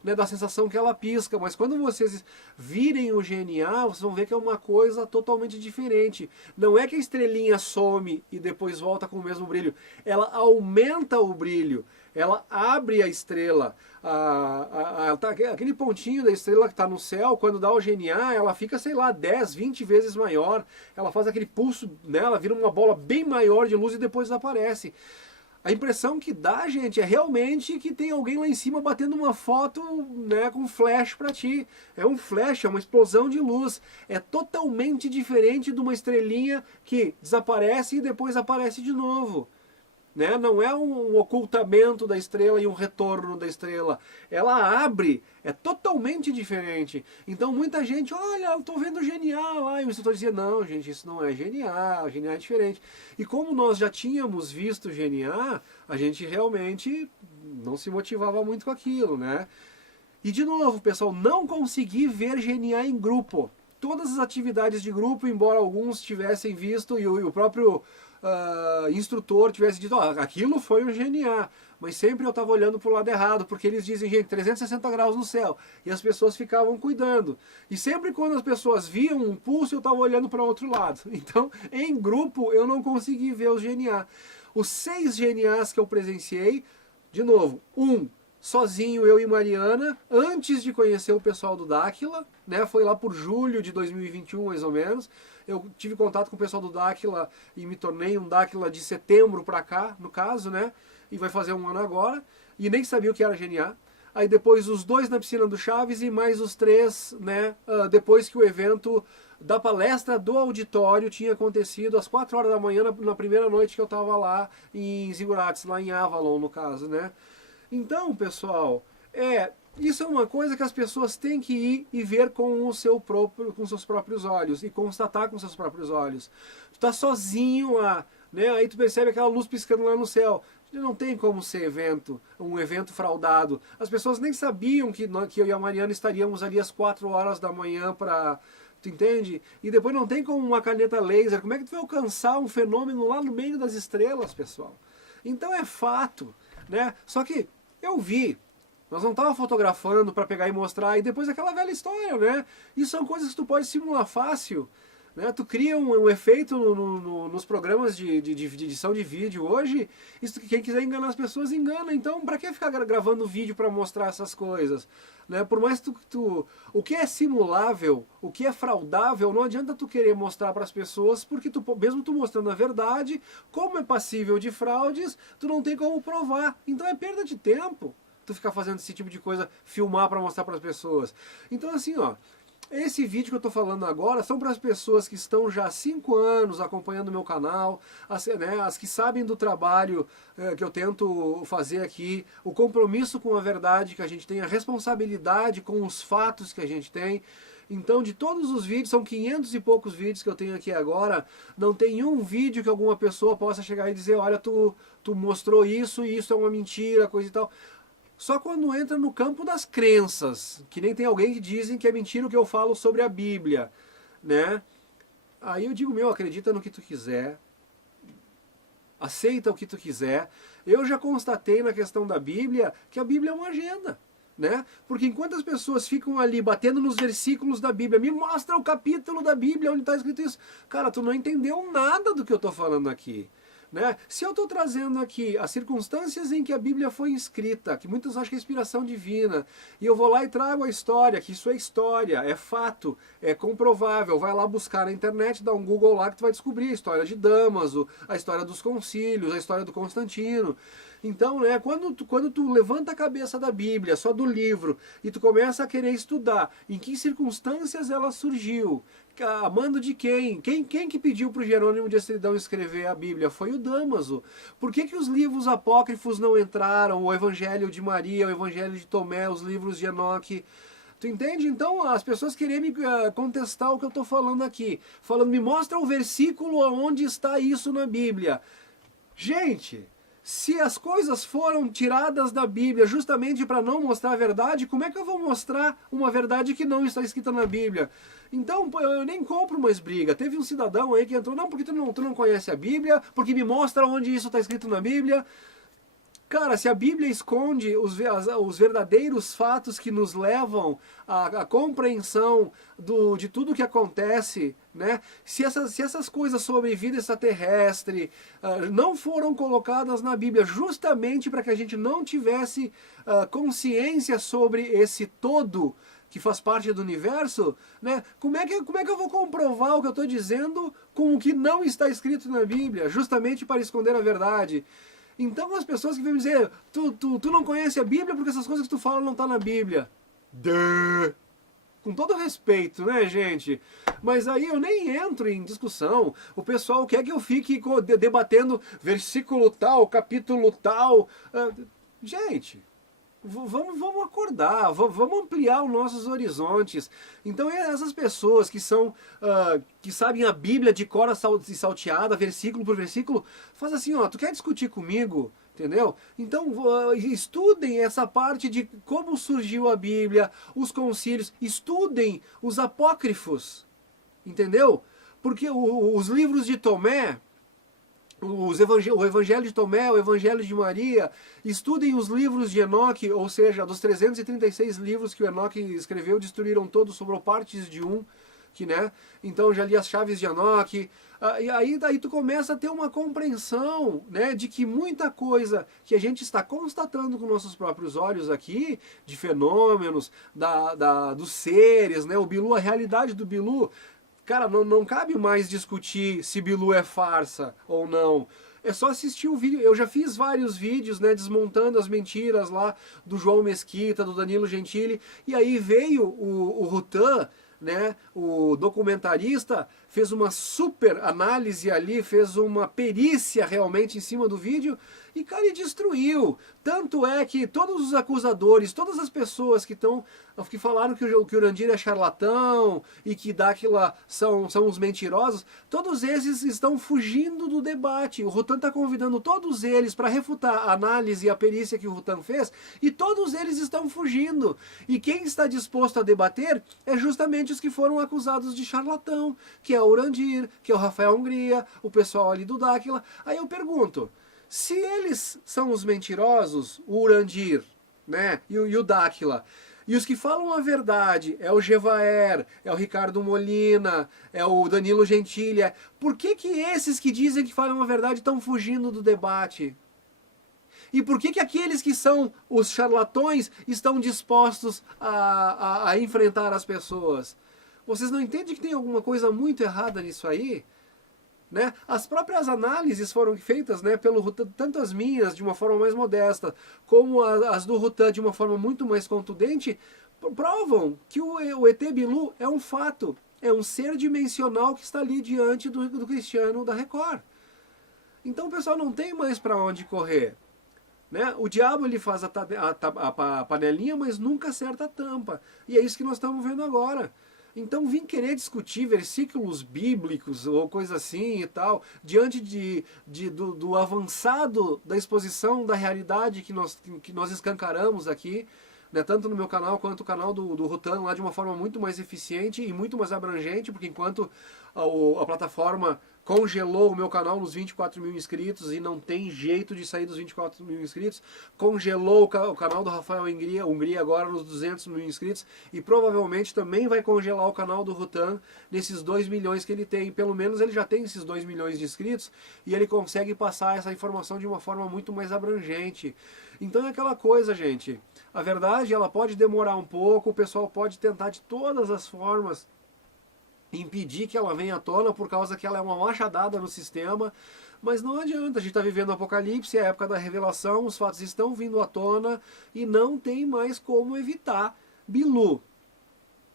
né, dá a sensação que ela pisca, mas quando vocês virem o GNA, vocês vão ver que é uma coisa totalmente diferente. Não é que a estrelinha some e depois volta com o mesmo brilho, ela aumenta o brilho, ela abre a estrela, aquele pontinho da estrela que está no céu, quando dá o GNA, ela fica, sei lá, 10, 20 vezes maior, ela faz aquele pulso, né, ela vira uma bola bem maior de luz e depois desaparece. A impressão que dá, gente, é realmente que tem alguém lá em cima batendo uma foto, né, com flash para ti. É um flash, é uma explosão de luz. É totalmente diferente de uma estrelinha que desaparece e depois aparece de novo. Né? Não é um ocultamento da estrela e um retorno da estrela. Ela abre, é totalmente diferente. Então muita gente, olha, eu estou vendo GNA lá. E o instrutor dizia, não, gente, isso não é GNA, GNA é diferente. E como nós já tínhamos visto GNA, a gente realmente não se motivava muito com aquilo, né? E de novo, pessoal, não consegui ver GNA em grupo. Todas as atividades de grupo, embora alguns tivessem visto, e o próprio instrutor tivesse dito, aquilo foi um GNA, mas sempre eu estava olhando para o lado errado, porque eles dizem, gente, 360 graus no céu, e as pessoas ficavam cuidando. E sempre quando as pessoas viam um pulso, eu estava olhando para o outro lado. Então, em grupo, eu não consegui ver os GNA. Os 6 GNAs que eu presenciei, de novo, sozinho, eu e Mariana, antes de conhecer o pessoal do Dáquila, né? Foi lá por julho de 2021, mais ou menos. Eu tive contato com o pessoal do Dáquila e me tornei um Dáquila de setembro para cá, no caso, né? E vai fazer 1 ano agora. E nem sabia o que era GNA. Aí depois os 2 na piscina do Chaves e mais os 3, né? Depois que o evento da palestra do auditório tinha acontecido às 4 horas da manhã, na primeira noite que eu estava lá em Zigurates, lá em Avalon, no caso, né? Então, pessoal, isso é uma coisa que as pessoas têm que ir e ver com seus próprios olhos e constatar com seus próprios olhos. Tu tá sozinho lá, né? Aí tu percebe aquela luz piscando lá no céu. Não tem como ser um evento fraudado. As pessoas nem sabiam que eu e a Mariana estaríamos ali às 4 horas da manhã para... Tu entende? E depois não tem como uma caneta laser. Como é que tu vai alcançar um fenômeno lá no meio das estrelas, pessoal? Então é fato, né? Só que eu vi Nós não estávamos fotografando para pegar e mostrar, e depois aquela velha história, né? Isso são coisas que tu pode simular fácil. Né? Tu cria um efeito nos programas de edição de vídeo hoje, isso, quem quiser enganar as pessoas, engana. Então, para que ficar gravando vídeo para mostrar essas coisas? Né? Por mais que o que é simulável, o que é fraudável, não adianta tu querer mostrar para as pessoas, porque mesmo tu mostrando a verdade, como é passível de fraudes, tu não tem como provar. Então é perda de tempo tu ficar fazendo esse tipo de coisa, filmar para mostrar para as pessoas. Então assim, ó, esse vídeo que eu estou falando agora são para as pessoas que estão já há 5 anos acompanhando o meu canal, as que sabem do trabalho que eu tento fazer aqui, o compromisso com a verdade que a gente tem, a responsabilidade com os fatos que a gente tem. Então, de todos os vídeos, são 500 e poucos vídeos que eu tenho aqui agora, não tem um vídeo que alguma pessoa possa chegar e dizer, olha, tu mostrou isso e isso é uma mentira, coisa e tal. Só quando entra no campo das crenças, que nem tem alguém que dizem que é mentira o que eu falo sobre a Bíblia, né? Aí eu digo, acredita no que tu quiser, aceita o que tu quiser. Eu já constatei na questão da Bíblia que a Bíblia é uma agenda, né? Porque enquanto as pessoas ficam ali batendo nos versículos da Bíblia, me mostra o capítulo da Bíblia onde está escrito isso. Cara, tu não entendeu nada do que eu estou falando aqui. Né? Se eu estou trazendo aqui as circunstâncias em que a Bíblia foi escrita, que muitos acham que é inspiração divina, e eu vou lá e trago a história, que isso é história, é fato, é comprovável, vai lá buscar na internet, dá um Google lá que tu vai descobrir a história de Damaso, a história dos concílios, a história do Constantino. Então, né, quando tu levanta a cabeça da Bíblia, só do livro, e tu começa a querer estudar em que circunstâncias ela surgiu, a mando de quem? Quem que pediu para o Jerônimo de Estridão escrever a Bíblia? Foi o Damaso. Por que os livros apócrifos não entraram? O Evangelho de Maria, o Evangelho de Tomé, os livros de Enoque. Tu entende? Então as pessoas querem me contestar o que eu estou falando aqui. Falando, me mostra o versículo onde está isso na Bíblia. Gente, se as coisas foram tiradas da Bíblia justamente para não mostrar a verdade, como é que eu vou mostrar uma verdade que não está escrita na Bíblia? Então, eu nem compro mais briga. Teve um cidadão aí que entrou, não, porque tu não conhece a Bíblia, porque me mostra onde isso está escrito na Bíblia. Cara, se a Bíblia esconde os verdadeiros fatos que nos levam à compreensão de tudo que acontece, né? Se essas coisas sobre vida extraterrestre não foram colocadas na Bíblia justamente para que a gente não tivesse consciência sobre esse todo que faz parte do universo, né? Como é que eu vou comprovar o que eu estou dizendo com o que não está escrito na Bíblia, justamente para esconder a verdade? Então as pessoas que vêm dizer, tu não conhece a Bíblia porque essas coisas que tu fala não estão na Bíblia. Duh. Com todo respeito, né, gente? Mas aí eu nem entro em discussão. O pessoal quer que eu fique debatendo versículo tal, capítulo tal. Gente, vamos acordar, vamos ampliar os nossos horizontes. Então essas pessoas que que sabem a Bíblia de cor e salteada, versículo por versículo, faz assim, ó, tu quer discutir comigo? Entendeu? Então estudem essa parte de como surgiu a Bíblia, os concílios, estudem os apócrifos, entendeu? Porque os livros de Tomé, o Evangelho de Tomé, o Evangelho de Maria, estudem os livros de Enoque, ou seja, dos 336 livros que o Enoque escreveu, destruíram todos, sobrou partes de um, né? Então já li as chaves de Enoque, e aí daí tu começa a ter uma compreensão, né, de que muita coisa que a gente está constatando com nossos próprios olhos aqui, de fenômenos, dos seres, né, o Bilu, a realidade do Bilu, cara, não cabe mais discutir se Bilu é farsa ou não. É só assistir o vídeo. Eu já fiz vários vídeos, né, desmontando as mentiras lá do João Mesquita, do Danilo Gentili. E aí veio o Rutan, né, o documentarista, fez uma super análise ali, fez uma perícia realmente em cima do vídeo e, cara, ele destruiu. Tanto é que todos os acusadores, todas as pessoas que falaram que o Urandir é charlatão e que Dáquila são os mentirosos, todos esses estão fugindo do debate. O Rutan está convidando todos eles para refutar a análise e a perícia que o Rutan fez, e todos eles estão fugindo. E quem está disposto a debater é justamente os que foram acusados de charlatão, que é o Urandir, que é o Rafael Hungria, o pessoal ali do Dáquila. Aí eu pergunto, se eles são os mentirosos, o Urandir, né? E o Dáquila. E os que falam a verdade é o Gevaer, é o Ricardo Molina, é o Danilo Gentili. Por que que esses que dizem que falam a verdade estão fugindo do debate? E por que que aqueles que são os charlatões estão dispostos a enfrentar as pessoas? Vocês não entendem que tem alguma coisa muito errada nisso aí? Né? As próprias análises foram feitas, né, pelo Rutan, tanto as minhas de uma forma mais modesta, como as do Rutan de uma forma muito mais contundente, provam que o ET Bilu é um fato, é um ser dimensional que está ali diante do Cristiano da Record. Então o pessoal não tem mais para onde correr. Né? O diabo ele faz a panelinha, mas nunca acerta a tampa. E é isso que nós estamos vendo agora. Então, vim querer discutir versículos bíblicos ou coisa assim e tal, diante do avançado da exposição da realidade que nós escancaramos aqui, né, tanto no meu canal quanto no canal do Rutan, lá de uma forma muito mais eficiente e muito mais abrangente, porque enquanto a plataforma congelou o meu canal nos 24 mil inscritos e não tem jeito de sair dos 24 mil inscritos, congelou o canal do Rafael Hungria agora nos 200 mil inscritos e provavelmente também vai congelar o canal do Rutan nesses 2 milhões que ele tem. Pelo menos ele já tem esses 2 milhões de inscritos e ele consegue passar essa informação de uma forma muito mais abrangente. Então é aquela coisa, gente, a verdade ela pode demorar um pouco, o pessoal pode tentar de todas as formas impedir que ela venha à tona por causa que ela é uma machadada no sistema, mas não adianta, a gente está vivendo o apocalipse, é a época da revelação, os fatos estão vindo à tona e não tem mais como evitar. Bilu,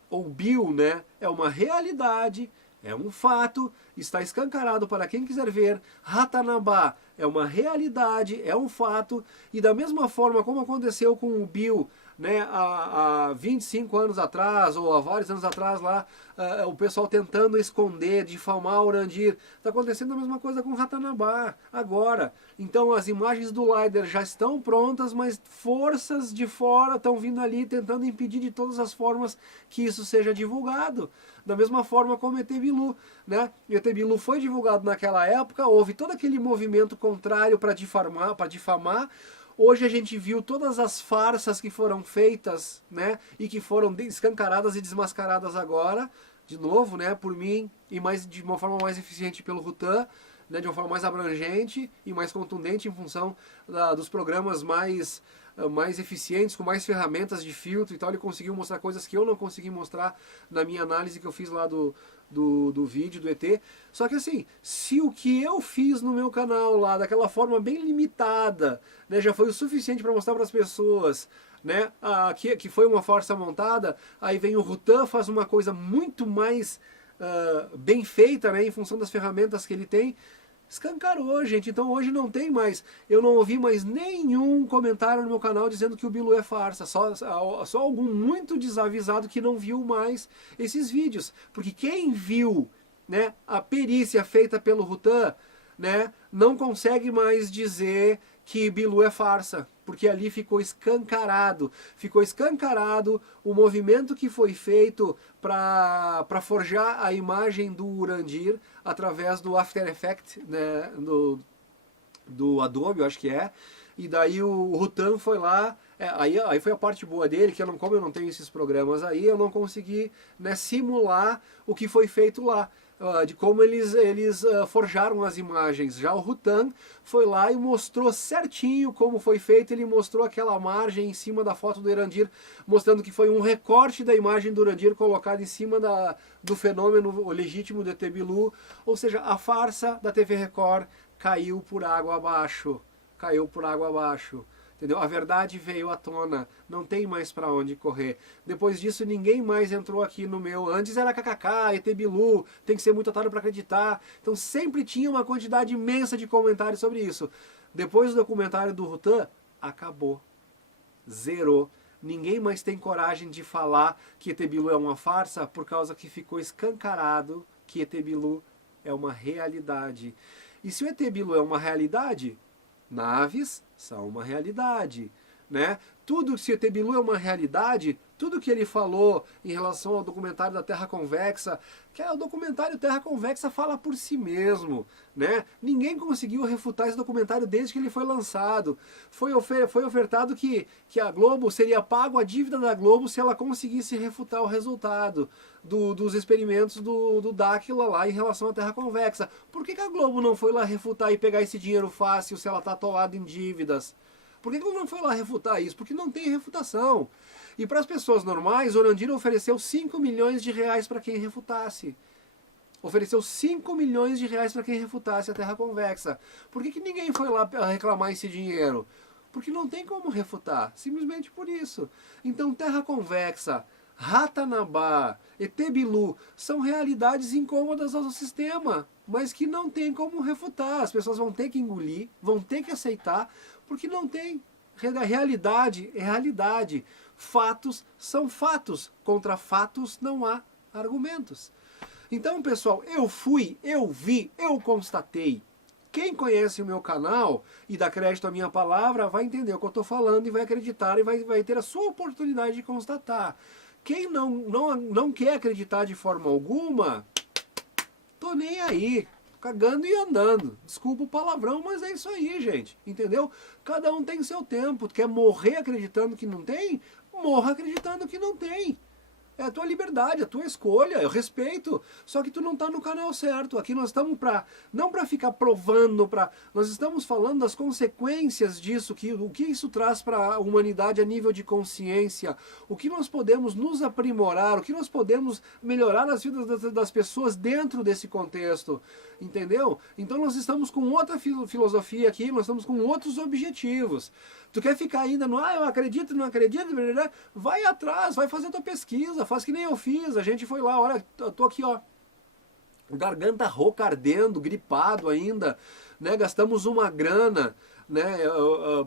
ou Bill, né, é uma realidade, é um fato, está escancarado para quem quiser ver. Ratanabá é uma realidade, é um fato, e da mesma forma como aconteceu com o Bill, né, há 25 anos atrás, ou há vários anos atrás lá, o pessoal tentando esconder, difamar o Urandir. Está acontecendo a mesma coisa com Ratanabá agora. Então as imagens do LiDAR já estão prontas, mas forças de fora estão vindo ali tentando impedir de todas as formas que isso seja divulgado. Da mesma forma como ET Bilu, né? O ET Bilu foi divulgado naquela época, houve todo aquele movimento contrário para difamar. Hoje a gente viu todas as farsas que foram feitas, né, e que foram escancaradas e desmascaradas agora, de novo, né, por mim, e de uma forma mais eficiente pelo Rutan, né, de uma forma mais abrangente e mais contundente em função dos programas mais eficientes, com mais ferramentas de filtro e tal. Ele conseguiu mostrar coisas que eu não consegui mostrar na minha análise que eu fiz lá do vídeo do ET. Só que assim, se o que eu fiz no meu canal lá, daquela forma bem limitada, né, já foi o suficiente para mostrar para as pessoas, né, que foi uma farsa montada, aí vem o Rutan, faz uma coisa muito mais bem feita, né, em função das ferramentas que ele tem. Escancarou, gente. Então hoje não tem mais. Eu não ouvi mais nenhum comentário no meu canal dizendo que o Bilu é farsa. Só algum muito desavisado que não viu mais esses vídeos. Porque quem viu, né, a perícia feita pelo Rutan, né, não consegue mais dizer que Bilu é farsa, porque ali ficou escancarado o movimento que foi feito para forjar a imagem do Urandir através do After Effects, né, do Adobe, eu acho que é. E daí o Rutan foi lá, aí foi a parte boa dele, que como eu não tenho esses programas aí, eu não consegui, né, simular o que foi feito lá. De como eles forjaram as imagens. Já o Rutan foi lá e mostrou certinho como foi feito. Ele mostrou aquela margem em cima da foto do Urandir, mostrando que foi um recorte da imagem do Urandir colocado em cima do fenômeno legítimo do ET Bilu. Ou seja, a farsa da TV Record caiu por água abaixo. Caiu por água abaixo. Entendeu? A verdade veio à tona, não tem mais para onde correr. Depois disso, ninguém mais entrou aqui no meu. Antes era kkk, ET Bilu, tem que ser muito otário para acreditar. Então sempre tinha uma quantidade imensa de comentários sobre isso. Depois do documentário do Rutan, acabou. Zerou. Ninguém mais tem coragem de falar que ET Bilu é uma farsa por causa que ficou escancarado que ET Bilu é uma realidade. E se o ET Bilu é uma realidade, naves são uma realidade, né? Se o ET Bilu é uma realidade, tudo que ele falou em relação ao documentário da Terra Convexa, que o documentário Terra Convexa fala por si mesmo, né? Ninguém conseguiu refutar esse documentário desde que ele foi lançado. Foi ofertado que a Globo seria pago a dívida da Globo se ela conseguisse refutar o resultado dos experimentos do Dáquila lá em relação à Terra Convexa. Por que a Globo não foi lá refutar e pegar esse dinheiro fácil se ela está atolada em dívidas? Por que ela não foi lá refutar isso? Porque não tem refutação. E para as pessoas normais, Orandino ofereceu 5 milhões de reais para quem refutasse. Ofereceu 5 milhões de reais para quem refutasse a Terra Convexa. Por que ninguém foi lá reclamar esse dinheiro? Porque não tem como refutar. Simplesmente por isso. Então, Terra Convexa, Ratanabá, ET Bilu são realidades incômodas ao sistema, mas que não tem como refutar. As pessoas vão ter que engolir, vão ter que aceitar, porque não tem. Realidade é realidade. Fatos são fatos. Contra fatos não há argumentos. Então, pessoal, eu fui, eu vi, eu constatei. Quem conhece o meu canal e dá crédito à minha palavra vai entender o que eu estou falando e vai acreditar e vai ter a sua oportunidade de constatar. Quem não quer acreditar de forma alguma, tô nem aí. Cagando e andando. Desculpa o palavrão, mas é isso aí, gente. Entendeu? Cada um tem seu tempo. Tu quer morrer acreditando que não tem? Morra acreditando que não tem. É a tua liberdade, a tua escolha, eu respeito. Só que tu não está no canal certo. Aqui nós estamos não para ficar provando, nós estamos falando das consequências disso, o que isso traz para a humanidade a nível de consciência, o que nós podemos nos aprimorar, o que nós podemos melhorar as vidas das pessoas dentro desse contexto. Entendeu? Então nós estamos com outra filosofia aqui, nós estamos com outros objetivos. Tu quer ficar ainda no, eu acredito, não acredito, vai atrás, vai fazer a tua pesquisa, faz que nem eu fiz, a gente foi lá, olha, eu tô aqui, ó, garganta rouca, ardendo, gripado ainda, né, gastamos uma grana, né,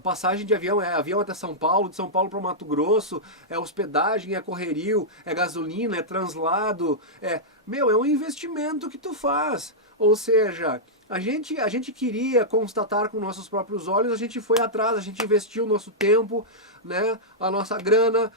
passagem de avião, avião até São Paulo, de São Paulo para Mato Grosso, é hospedagem, é correrio, é gasolina, é translado, é um investimento que tu faz, ou seja, a gente queria constatar com nossos próprios olhos, a gente foi atrás, a gente investiu o nosso tempo, né, a nossa grana,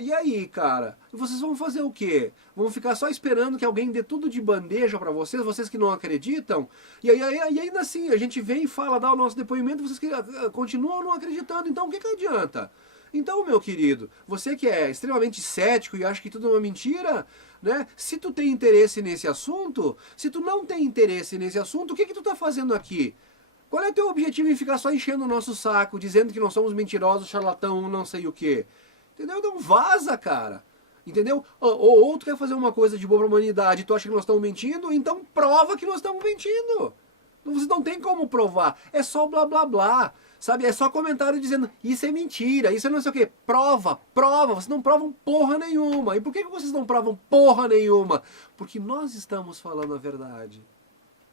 e aí, cara, vocês vão fazer o quê? Vão ficar só esperando que alguém dê tudo de bandeja para vocês que não acreditam? E ainda assim, a gente vem e fala, dá o nosso depoimento, vocês que continuam não acreditando, então o que adianta? Então, meu querido, você que é extremamente cético e acha que tudo é uma mentira, né? Se tu tem interesse nesse assunto, se tu não tem interesse nesse assunto, o que tu tá fazendo aqui? Qual é o teu objetivo em ficar só enchendo o nosso saco, dizendo que nós somos mentirosos, charlatão, não sei o quê? Entendeu? Então vaza, cara. Entendeu? Ou tu quer fazer uma coisa de boa pra humanidade e tu acha que nós estamos mentindo, então prova que nós estamos mentindo. Você não tem como provar. É só blá blá blá. Sabe? É só comentário dizendo isso é mentira, isso é não sei o que. Prova. Vocês não provam porra nenhuma. E por que vocês não provam porra nenhuma? Porque nós estamos falando a verdade.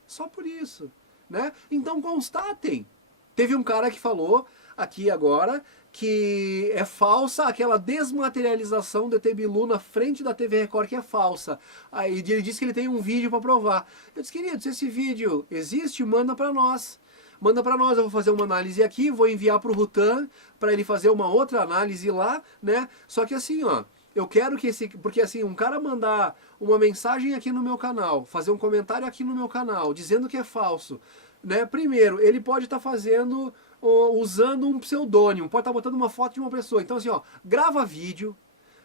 Só por isso. Né? Então constatem. Teve um cara que falou aqui agora que é falsa aquela desmaterialização do ET Bilu na frente da TV Record, que é falsa. Aí ele disse que ele tem um vídeo para provar. Eu disse, querido, se esse vídeo existe, manda para nós. Manda para nós, eu vou fazer uma análise aqui, vou enviar para o Rutan, para ele fazer uma outra análise lá, né? Só que assim, ó, eu quero que porque assim, um cara mandar uma mensagem aqui no meu canal, fazer um comentário aqui no meu canal, dizendo que é falso, né? Primeiro, ele pode estar fazendo, usando um pseudônimo, pode estar botando uma foto de uma pessoa. Então assim, ó, grava vídeo,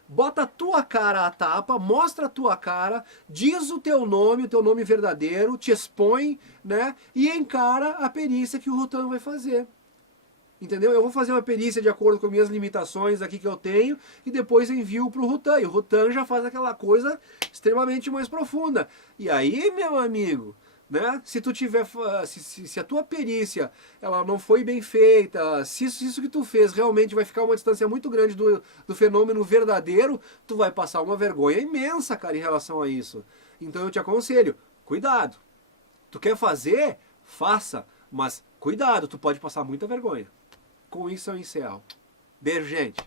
bota a tua cara à tapa, mostra a tua cara, diz o teu nome verdadeiro, te expõe, né? E encara a perícia que o Rutan vai fazer. Entendeu? Eu vou fazer uma perícia de acordo com minhas limitações aqui que eu tenho e depois envio para o Rutan. E o Rutan já faz aquela coisa extremamente mais profunda. E aí, meu amigo, né? Se tu tiver, se a tua perícia ela não foi bem feita, se isso que tu fez realmente vai ficar uma distância muito grande do fenômeno verdadeiro, tu vai passar uma vergonha imensa, cara, em relação a isso. Então eu te aconselho, cuidado. Tu quer fazer? Faça, mas cuidado, tu pode passar muita vergonha. Com isso eu encerro. Beijo, gente.